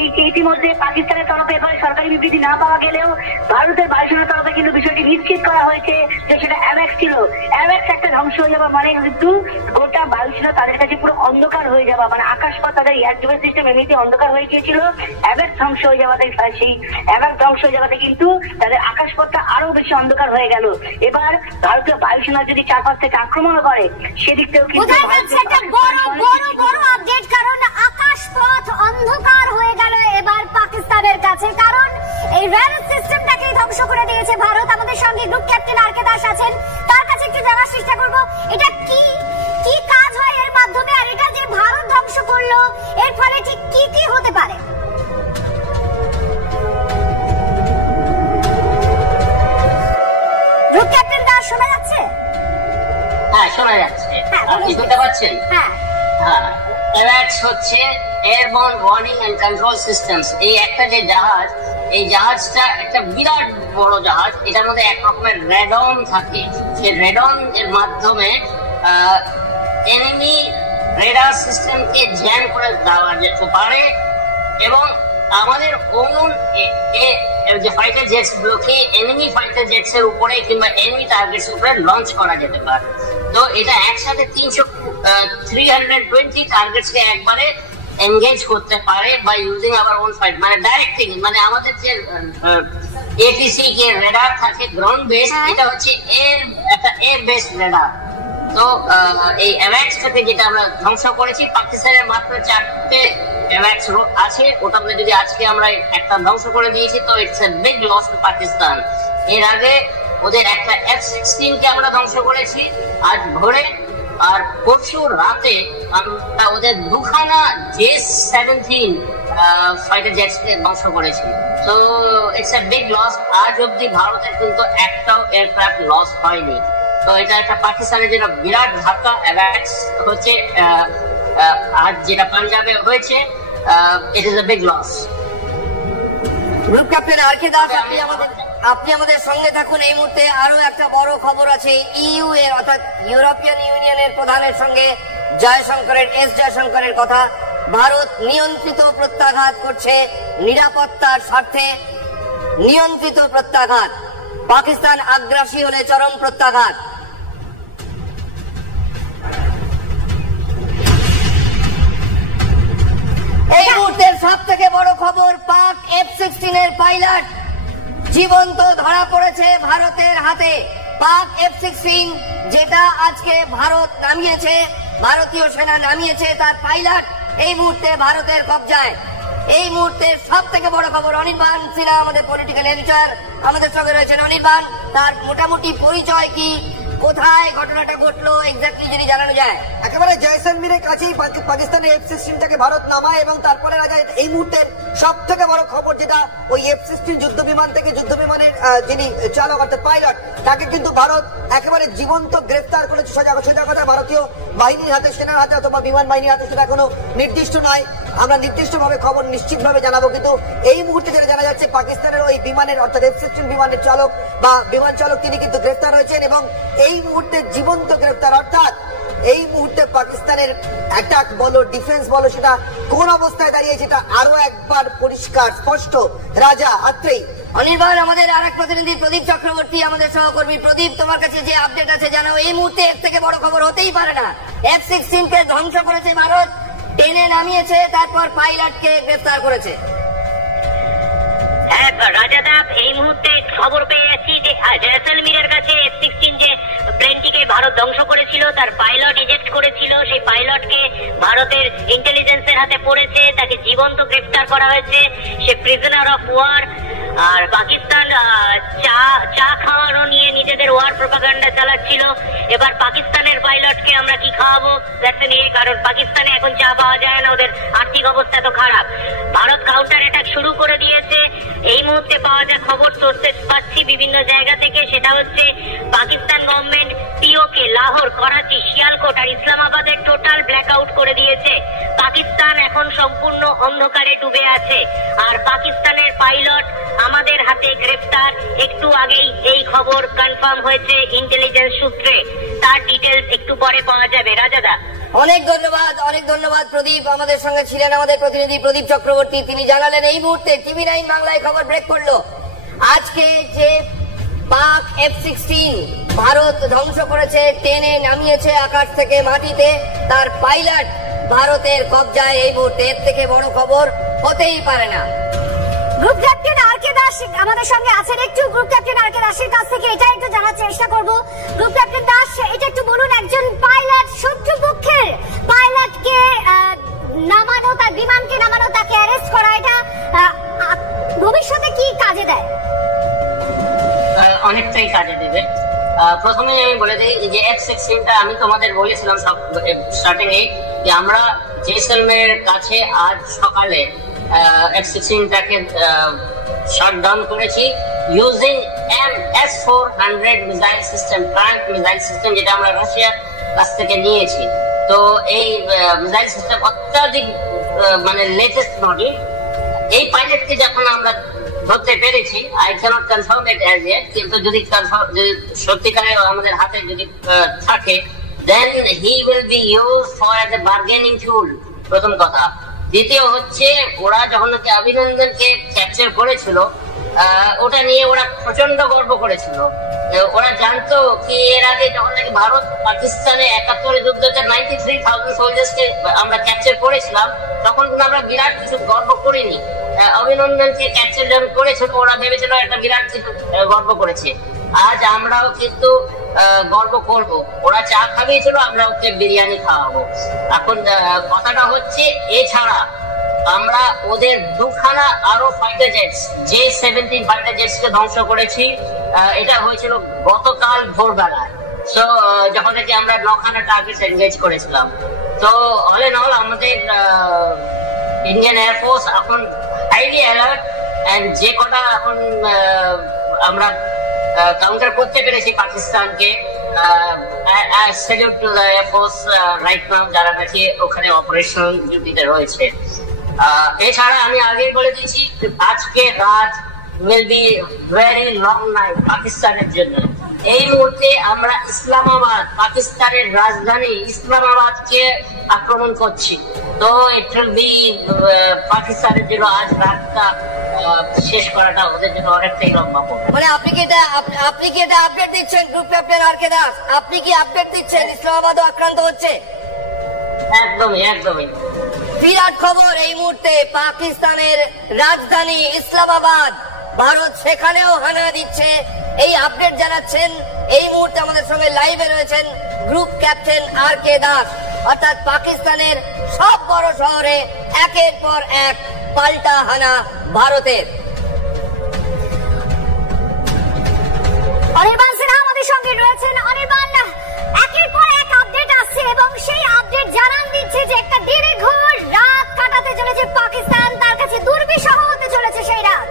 এই ইতিমধ্যে পাকিস্তানের তরফে এবারে সরকারি বিবৃতি না পাওয়া গেলেও ভারতের বায়ুসেনার তরফে কিন্তু বিষয়টি নিশ্চিত করা হয়েছে যে সেটা অ্যাওয়াক্স ছিল। অ্যাওয়াক্স একটা ধ্বংস হয়ে যাওয়া মানে কিন্তু গোটা বায়ুসেনা তাদের কাছে পুরো অন্ধকার হয়ে যাওয়া, মানে আকাশপথ তাদের এয়ার ডিফেন্স সিস্টেম এমনিতে অন্ধকার হয়ে গিয়েছিল। অ্যাওয়াক্স ধ্বংস হয়ে যাওয়াতে, সেই অ্যাওয়াক্স ধ্বংস হয়ে যাওয়াতে কিন্তু তাদের আকাশপথটা আরো বেশি অন্ধকার হয়ে গেল। এবার ভারতীয় বায়ুসেনা যদি চারপাশ থেকে আক্রমণও করে, সেদিক থেকেও কিন্তু একটা বড় আপডেট, কারণ আকাশপথ অন্ধকার হয়ে গেল এবার পাকিস্তানের কাছে, কারণ এই রেডার সিস্টেমটাকে ধ্বংস করে দিয়েছে ভারত। আমাদের সঙ্গে group captain R K Das আছেন, তার কাছে একটু জানার চেষ্টা করবো এটা কি কাজ হয় এর মাধ্যমে, আর এটা যে ভারত ধ্বংস করলো এর ফলে ঠিক কি কি হতে পারে। গ্রুপ ক্যাপ্টেন দাস, শোনা যাচ্ছে? হ্যাঁ, শোনা যাচ্ছে। আপনি শুনতে পাচ্ছেন? হ্যাঁ। অ্যাওয়াক্স হচ্ছে airborne warning and control systems. এই একটা যে জাহাজ, এই জাহাজটা একটা বিরাট বড় জাহাজ, এটার মধ্যে এক রকমের রেডন থাকে। সেই রেডন এর মাধ্যমে এনিমি রেডার সিস্টেমকে জ্যাম করে দেওয়া যেতে পারে এবং আমাদের ওন যে ফাইটার জেটস গুলোকে এনিমি ফাইটার জেটস এর উপরে কিংবা এনিমি টার্গেটস উপরে লঞ্চ করা যেতে পারে। তো এটা একসাথে 320 টার্গেটস কে একবারে এনগেজ করতে পারে by using our own fight, মানে ডাইরেক্টিং, মানে আমাদের যে এটিসি কে রেডার থাকে গ্রাউন্ড বেস, এটা হচ্ছে একটা এয়ার বেস রেডার। তো এই অ্যাওয়াক্স থেকে যেটা আমরা ধ্বংস করেছি, পাকিস্তানের মাত্র 4টে অ্যাওয়াক্স আছে, ওটা যদি আজকে আমরা একটা ধ্বংস করে দিয়েছি তো it's a big loss to Pakistan. এর আগে ওদের একটা F-16 কে আমরা ধ্বংস করেছি আজ ভোরে, আর পরশু রাতে আমরা ওদের দুখানা J-17 ফাইটার জেটস কে ধ্বংস করেছি। তো ইটস এ বিগ লস। আজ অব্দি ভারতের কিন্তু একটাও এয়ারক্রাফট লস হয়নি। তো এটা একটা পাকিস্তানের যেটা বিরাট ধাক্কা অ্যাওয়াক্স হচ্ছে, আজ যেটা পাঞ্জাবে হয়েছে, it is a big loss. Group captain R K Das, আপনি আমাদের সঙ্গে থাকুন। এই মুহূর্তে আরো একটা বড় খবর আছে। ইইউ এর অর্থাৎ ইউরোপিয়ান ইউনিয়নের প্রধানের সঙ্গে জয়শঙ্করের কথা। ভারত নিয়ন্ত্রিত প্রত্যাঘাত করছে, নিরাপত্তার স্বার্থে নিয়ন্ত্রিত প্রত্যাঘাত। পাকিস্তান আগ্রাসী হলে চরম প্রত্যাঘাত। এই মুহূর্তের সব থেকে বড় খবর, পাক F-16 এর পাইলট জীবন্ত ধরা পড়েছে ভারতের হাতে। পাক F-16 যেটা আজকে ভারত নামিয়েছে, ভারতীয় সেনা নামিয়েছে, তার পাইলট এই মুহূর্তে ভারতের কবজায়। এই মুহূর্তে সব থেকে বড় খবর। অনির্বাণ সিনহা আমাদের পলিটিক্যাল এডিটর আমাদের সঙ্গে রয়েছেন। অনির্বাণ, তার মোটামুটি পরিচয় কি, কোথায় ঘটনাটা ঘটলো এক্স্যাক্টলি যদি জানানো যায়। একেবারে জয়সলমীরের কাছেই পাকিস্তানের F-16টাকে ভারত নামায়, এবং তারপরে রাজা এই মুহূর্তের সব থেকে বড় খবর যেটা, ওই F-16 যুদ্ধ বিমান থেকে যুদ্ধ বিমানের যিনি চালক অর্থাৎ পাইলট, তাকে কিন্তু ভারত একেবারে জীবন্ত গ্রেফতার করেছে। সোজা কথা, ভারতীয় বাহিনীর হাতে, সেনার হাতে অথবা বিমান বাহিনীর হাতে সেটা এখনো নির্দিষ্ট নয়। আমরা নির্দিষ্টভাবে খবর নিশ্চিতভাবে জানাবো, কিন্তু এই মুহূর্তে যেটা জানা যাচ্ছে পাকিস্তানের ওই বিমানের অর্থাৎ F-16 বিমানের চালক বা বিমান চালক তিনি কিন্তু গ্রেফতার হয়েছেন, এবং এই মুহূর্তে জীবন্ত গ্রেফতার। অর্থাৎ এই মুহূর্তে পাকিস্তানের অ্যাটাক বলো, ডিফেন্স বলো, সেটা কোন অবস্থায় দাঁড়িয়েছে এটা আরো একবার পরিষ্কার স্পষ্ট। রাজা আত্রেই। অনির্বাণ, আমাদের আরেক প্রতিনিধি প্রদীপ চক্রবর্তী আমাদের সহকর্মী। প্রদীপ, তোমার কাছে যে আপডেট আছে জানাও। এই মুহূর্তে এর থেকে বড় খবর হতেই পারে না। F-16 কে ধ্বংস করেছে ভারত, টেনে নামিয়েছে, তারপর পাইলটকে গ্রেফতার করেছে। হ্যাঁ রাজাদা, এই মুহূর্তে খবর পেয়ে যাচ্ছি যে জয়সলমীরের কাছে F-16 যে প্লেনটিকে ভারত ধ্বংস করেছিল, তার পাইলট ইজেক্ট করেছিল, সেই পাইলটকে ভারতের ইন্টেলিজেন্সের হাতে পড়েছে, তাকে জীবন্ত গ্রেফতার করা হয়েছে। সে প্রিজনার অফ ওয়ার। আর পাকিস্তান চা খাওয়ানো নিয়ে নিজেদের ওয়ার প্রপাগান্ডা চালাচ্ছিল। এবার পাকিস্তানের পাইলটকে আমরা কি খাওয়াবো নিয়ে, কারণ পাকিস্তানে এখন চা পাওয়া যায় না, ওদের আর্থিক অবস্থা তো খারাপ। ভারত কাউন্টার অ্যাটাক শুরু করে দিয়েছে। এই মুহূর্তে পাওয়া যায় খবর, সোর্সেস পাচ্ছি বিভিন্ন জায়গা থেকে, সেটা হচ্ছে পাকিস্তান গভর্নমেন্ট পিওকে, লাহোর, করাচি, শিয়ালকোট আর ইসলামাবাদের টোটাল ব্ল্যাক আউট করে দিয়েছে। পাকিস্তান এখন সম্পূর্ণ অন্ধকারে ডুবে আছে। আর পাকিস্তানের পাইলট আমাদের হাতে গ্রেফতার। একটু আগেই এই খবর কনফার্ম হয়েছে ইন্টেলিজেন্স সূত্রে। তার ডিটেলস একটু পরে পাওয়া যাবে। রাজাদা, অনেক ধন্যবাদ প্রদীপ। আমাদের সঙ্গে ছিলেন আমাদের প্রতিনিধি প্রদীপ চক্রবর্তী। তিনি জানালেন এই মুহূর্তে TV9 বাংলায় খবর ব্রেক করলো। আজকে যে পাক F-16 ভারত ধ্বংস করেছে, টেনে নামিয়েছে আকাশ থেকে মাটিতে, তার পাইলট ভারতের কবজায় এই মুহূর্তে। এর থেকে বড় খবর হতেই পারে না। গ্রুপ ক্যাপ্টেন আর.কে দাস আমাদের সঙ্গে আছেন। একটু গ্রুপ ক্যাপ্টেন আর.কে দাসের কাছ থেকে এটা একটু জানার চেষ্টা করব। গ্রুপ ক্যাপ্টেন দাস, এটা একটু বলুন, একজন পাইলট, শত্রুপক্ষের পাইলটকে নামানো, তার বিমানকে নামানো, তাকে অ্যারেস্ট করা, এটা ভবিষ্যতে কি কাজে দেয়? অনেকটাই কাজে দেবে। প্রথমে আমি বলে দিই যে F-16টা আমি তোমাদের বলেছিলাম সব স্টার্টিং এ যে আমরা জেসলমেরের কাছে আজ সকালে F-16টাকে শাটডাউন করেছি using S-400 missile system, trunk missile system, যেটা আমরা রাশিয়ার কাছ থেকে নিয়েছি। তো এই মিসাইল সিস্টেম অত্যাধিক মানে লেটেস্ট মডেল। এই পাইলটকে যখন আমরা ধরতে পেরেছি, I cannot confirm it as yet, কিন্তু যদি সত্যিকারে আমাদের হাতে যদি থাকে, then he will be used for as a bargaining tool. প্রথম কথা। দ্বিতীয় হচ্ছে ওরা যখন নাকি অভিনন্দনকে ক্যাপচার করেছিল ওটা নিয়ে ওরা প্রচন্ড গর্ব করেছিল। ওরা জানতো কি এর আগে যখন নাকি ভারত পাকিস্তানে 71 যুদ্ধে 93,000 সোলজার্সকে আমরা ক্যাপচার করেছিলাম, তখন কিন্তু আমরা বিরাট কিছু গর্ব করিনি। অভিনন্দনকে ক্যাপচার যখন করেছিল ওরা ভেবেছিল একটা বিরাট কিছু গর্ব করেছে। আজ আমরাও কিন্তু গর্ব করব। ওরা চা খাইয়েছিল, আমরা ওকে বিরিয়ানি খাওয়াবো। এখন কথাটা হচ্ছে এছাড়া আমরা ওদের দুখানা আরো fighter jets J-17 fighter jets কে ধ্বংস করেছি। এটা হয়েছিল গতকাল ভোরবেলায়। সো যখন নাকি আমরা 9খানা টার্গেট এনগেজ করেছিলাম। তো অল ইন অল আমাদের ইন্ডিয়ান এয়ারফোর্স এখন হাইলি অ্যালার্ট, এন্ড যে কটা এখন আমরা কাউন্টার করতে পেরেছি পাকিস্তানকে, salute to the air force right now যারা নাকি ওখানে অপারেশনাল ডিউটিতে রয়েছে। এছাড়া আমি আগেই বলে দিয়েছি আজকে রাত will be very long night পাকিস্তানের জন্য। এই মুহূর্তে আমরা ইসলামাবাদ, পাকিস্তানের রাজধানী ইসলামাবাদকে আক্রমণ করছি। তো ইট উইল বি পাকিস্তানের জন্য আজ রাতটা শেষ করাটা ওদের জন্য অনেকটাই লম্বা পড়বে। মানে আপনি কি এটা আপডেট দিচ্ছেন গ্রুপ ক্যাপ্টেন আর.কে. দাস? আপনি কি আপডেট দিচ্ছেন ইসলামাবাদও আক্রান্ত হচ্ছে? একদমই একদমই বিরাট খবর এই মুহূর্তে পাকিস্তানের রাজধানী ইসলামাবাদ, ভারত সেখানেও হানা দিচ্ছে। এই আপডেট জানাচ্ছেন এই মুহূর্তে আমাদের সঙ্গে লাইভে রয়েছেন গ্রুপ ক্যাপ্টেন আর.কে. দাস। অর্থাৎ পাকিস্তানের সব বড় শহরে একের পর এক পাল্টা হানা ভারতের। অনির্বাণ সিনহা আমাদের সঙ্গে রয়েছেন। অনির্বাণ, একের পর এক আপডেট আসছে এবং সেই আপডেট জানান দিচ্ছে যে একটা দীর্ঘ রাত কাটাতে চলেছে পাকিস্তান, তার কাছে দুর্বিষহ হতে চলেছে সেই রাত।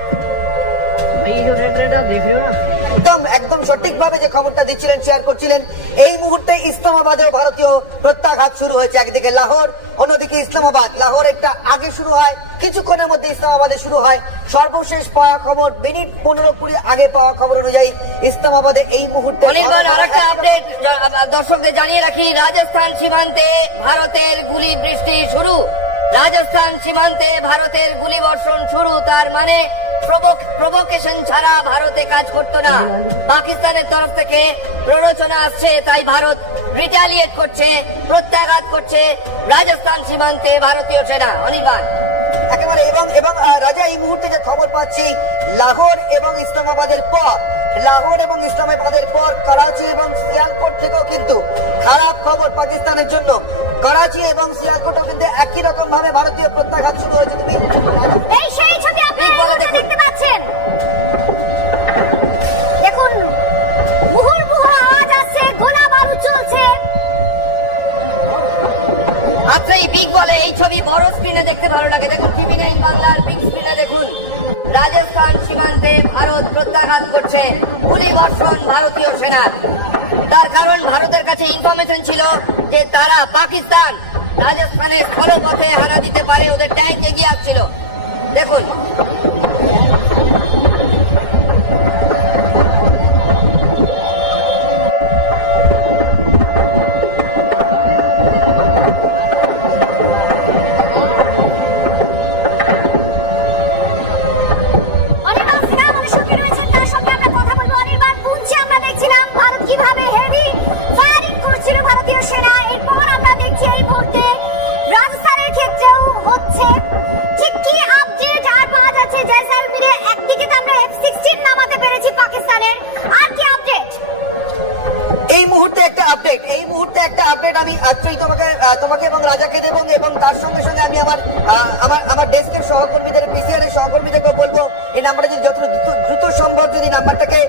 একদম সঠিকভাবে যে খবরটা দিচ্ছিলেন, শেয়ার করছিলেন, এই মুহূর্তে ইসলামাবাদেও ভারতীয় প্রত্যাঘাত শুরু হয়েছে। একদিকে লাহোর, অন্যদিকে ইসলামাবাদ। লাহোর একটা আগে শুরু হয়, কিছুক্ষণের মধ্যে ইসলামাবাদে শুরু হয়। সর্বশেষ পাওয়া খবর মিনিট 15-20 আগে পাওয়া খবর অনুযায়ী ইসলামাবাদে এই মুহূর্তে আরেকটা আপডেট দর্শকদের জানিয়ে রাখি, রাজস্থান সীমান্তে ভারতের গুলি বৃষ্টি শুরু। রাজস্থান সীমান্তে ভারতের গুলি বর্ষণ শুরু। তার মানে প্রভোকেশন ছাড়া ভারতে কাজ করতো না। পাকিস্তানের তরফ থেকে প্ররোচনা আসছে, তাই ভারত রিটালিয়েট করছে, প্রত্যাঘাত করছে রাজস্থান সীমান্তে ভারতীয় সেনা। অনির্বাণ একেবারে এবং রাজা এই মুহূর্তে যে খবর পাচ্ছি, লাহোর এবং ইসলামাবাদের পর করাচি এবং সিয়ালকোট থেকেও কিন্তু খারাপ খবর পাকিস্তানের জন্য। করাচি এবং সিয়ালকোটও কিন্তু একই রকম ভাবে ভারতীয় প্রত্যাঘাত শুরু হয়েছে। তুমি এই সেই ছবি আপনারা দেখতে পাচ্ছেন। দেখুন, মুহুর্মুহু আওয়াজ আসছে, গোলা বারুদ চলছে। আচ্ছা, এই বিগ বলে এই ছবি বড় স্ক্রিনে দেখতে ভালো লাগে। দেখুন TV9 বাংলার বিগ স্ক্রিনে দেখুন, রাজস্থান সীমান্তে ভারত প্রত্যাঘাত করছে, গুলি বর্ষণ ভারতীয় সেনার। তার কারণ ভারতের কাছে ইনফরমেশন ছিল যে তারা পাকিস্তান রাজস্থানের স্থলপথে হানা দিতে পারে, ওদের ট্যাঙ্ক এগিয়ে আসছিল। দেখুন তোমাকে এবং রাজাকে দেব, এবং তার সঙ্গে সঙ্গে আমি আমার ডেস্কের সহকর্মীদের, পিসিআর এর সহকর্মীদেরকে বলবো এই নাম্বারটা যদি যত দ্রুত সম্ভব যদি নাম্বারটাকে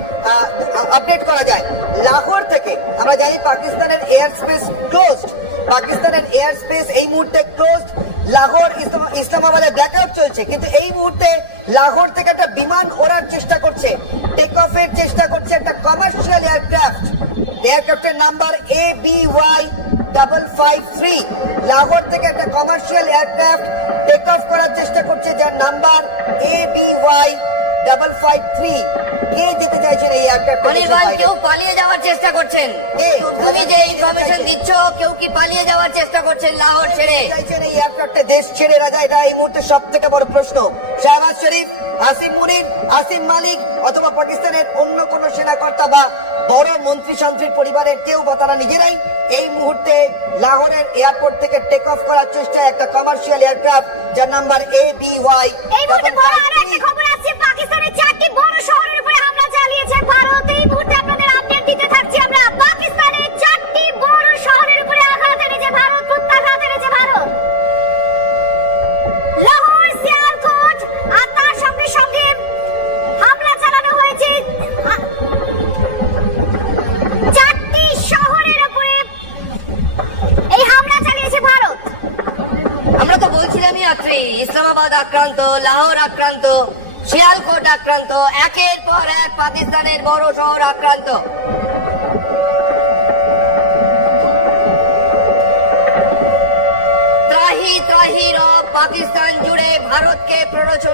আপডেট করা যায়। লাহোর থেকে আমরা জানি পাকিস্তানের এয়ার স্পেস ক্লোজড, পাকিস্তানের এয়ার স্পেস এই মুহূর্তে ক্লোজড। লাহোর ইসলামাবাদে ব্ল্যাকআউট চলছে, কিন্তু এই মুহূর্তে লাহোর থেকে একটা বিমান ওড়ার চেষ্টা করছে, টেক অফের চেষ্টা করছে একটা কমার্শিয়াল এয়ারক্রাফট। এয়ারক্রাফটের নাম্বার ABY553। লাহোর থেকে একটা কমার্শিয়াল এয়ারক্রাফট টেক অফ করার চেষ্টা করছে, যার নাম্বার ABY 553 কে যেতে চাইছেন এই এয়ারক্রাফট? অনিল ভাই, কেউ পালিয়ে যাওয়ার চেষ্টা করছেন। তুমি যে ইনফরমেশন দিচ্ছ, কেউ কি পালিয়ে যাওয়ার চেষ্টা করছেন লাহোর ছেড়ে? চাইছেন এই এয়ারক্রাফটে দেশ ছেড়ে রাজা, এটা এই মুহূর্তে সব থেকে বড় প্রশ্ন। শাহবাজ শরীফ, আসিম মুনির, আসিম মালিক অথবা পাকিস্তানের অন্য কোন সেনাকর্তা বা বড় মন্ত্রী শান্তির পরিবারের কেউ বা তারা নিজেরাই এই মুহূর্তে লাহোরের এয়ারপোর্ট থেকে টেক অফ করার চেষ্টা একটা কমার্শিয়াল এয়ারক্রাফট যার নাম্বার ABY। এই মুহূর্তে বড় আরো একটা খবর আছে, পাকিস্তানের 4টি বড় শহরের উপরে হামলা চালিয়েছে ভারত। এই মুহূর্তে আপনাদের আপডেট দিতে থাকছি আমরা। পাকিস্তানের 4টি বড় শহরের উপরে আঘাত এনেছে ভারত, প্রত্যাঘাত এনেছে ভারত। লাহোর, সিয়ালকোট আর তার সঙ্গে সঙ্গে হামলা চালানো হয়েছে 4টি শহরের উপরে এই হামলা চালিয়েছে ভারত। আমরা তো বলছিলামই আত্রি, ইসলামাবাদ আক্রান্ত, লাহোর আক্রান্ত, শিয়ালকোট আক্রান্ত, একের পর এক পাকিস্তানের বড় শহর আক্রান্ত। ত্রাহি ত্রাহি রব পাকিস্তান জুড়ে ভারতকে প্ররোচনা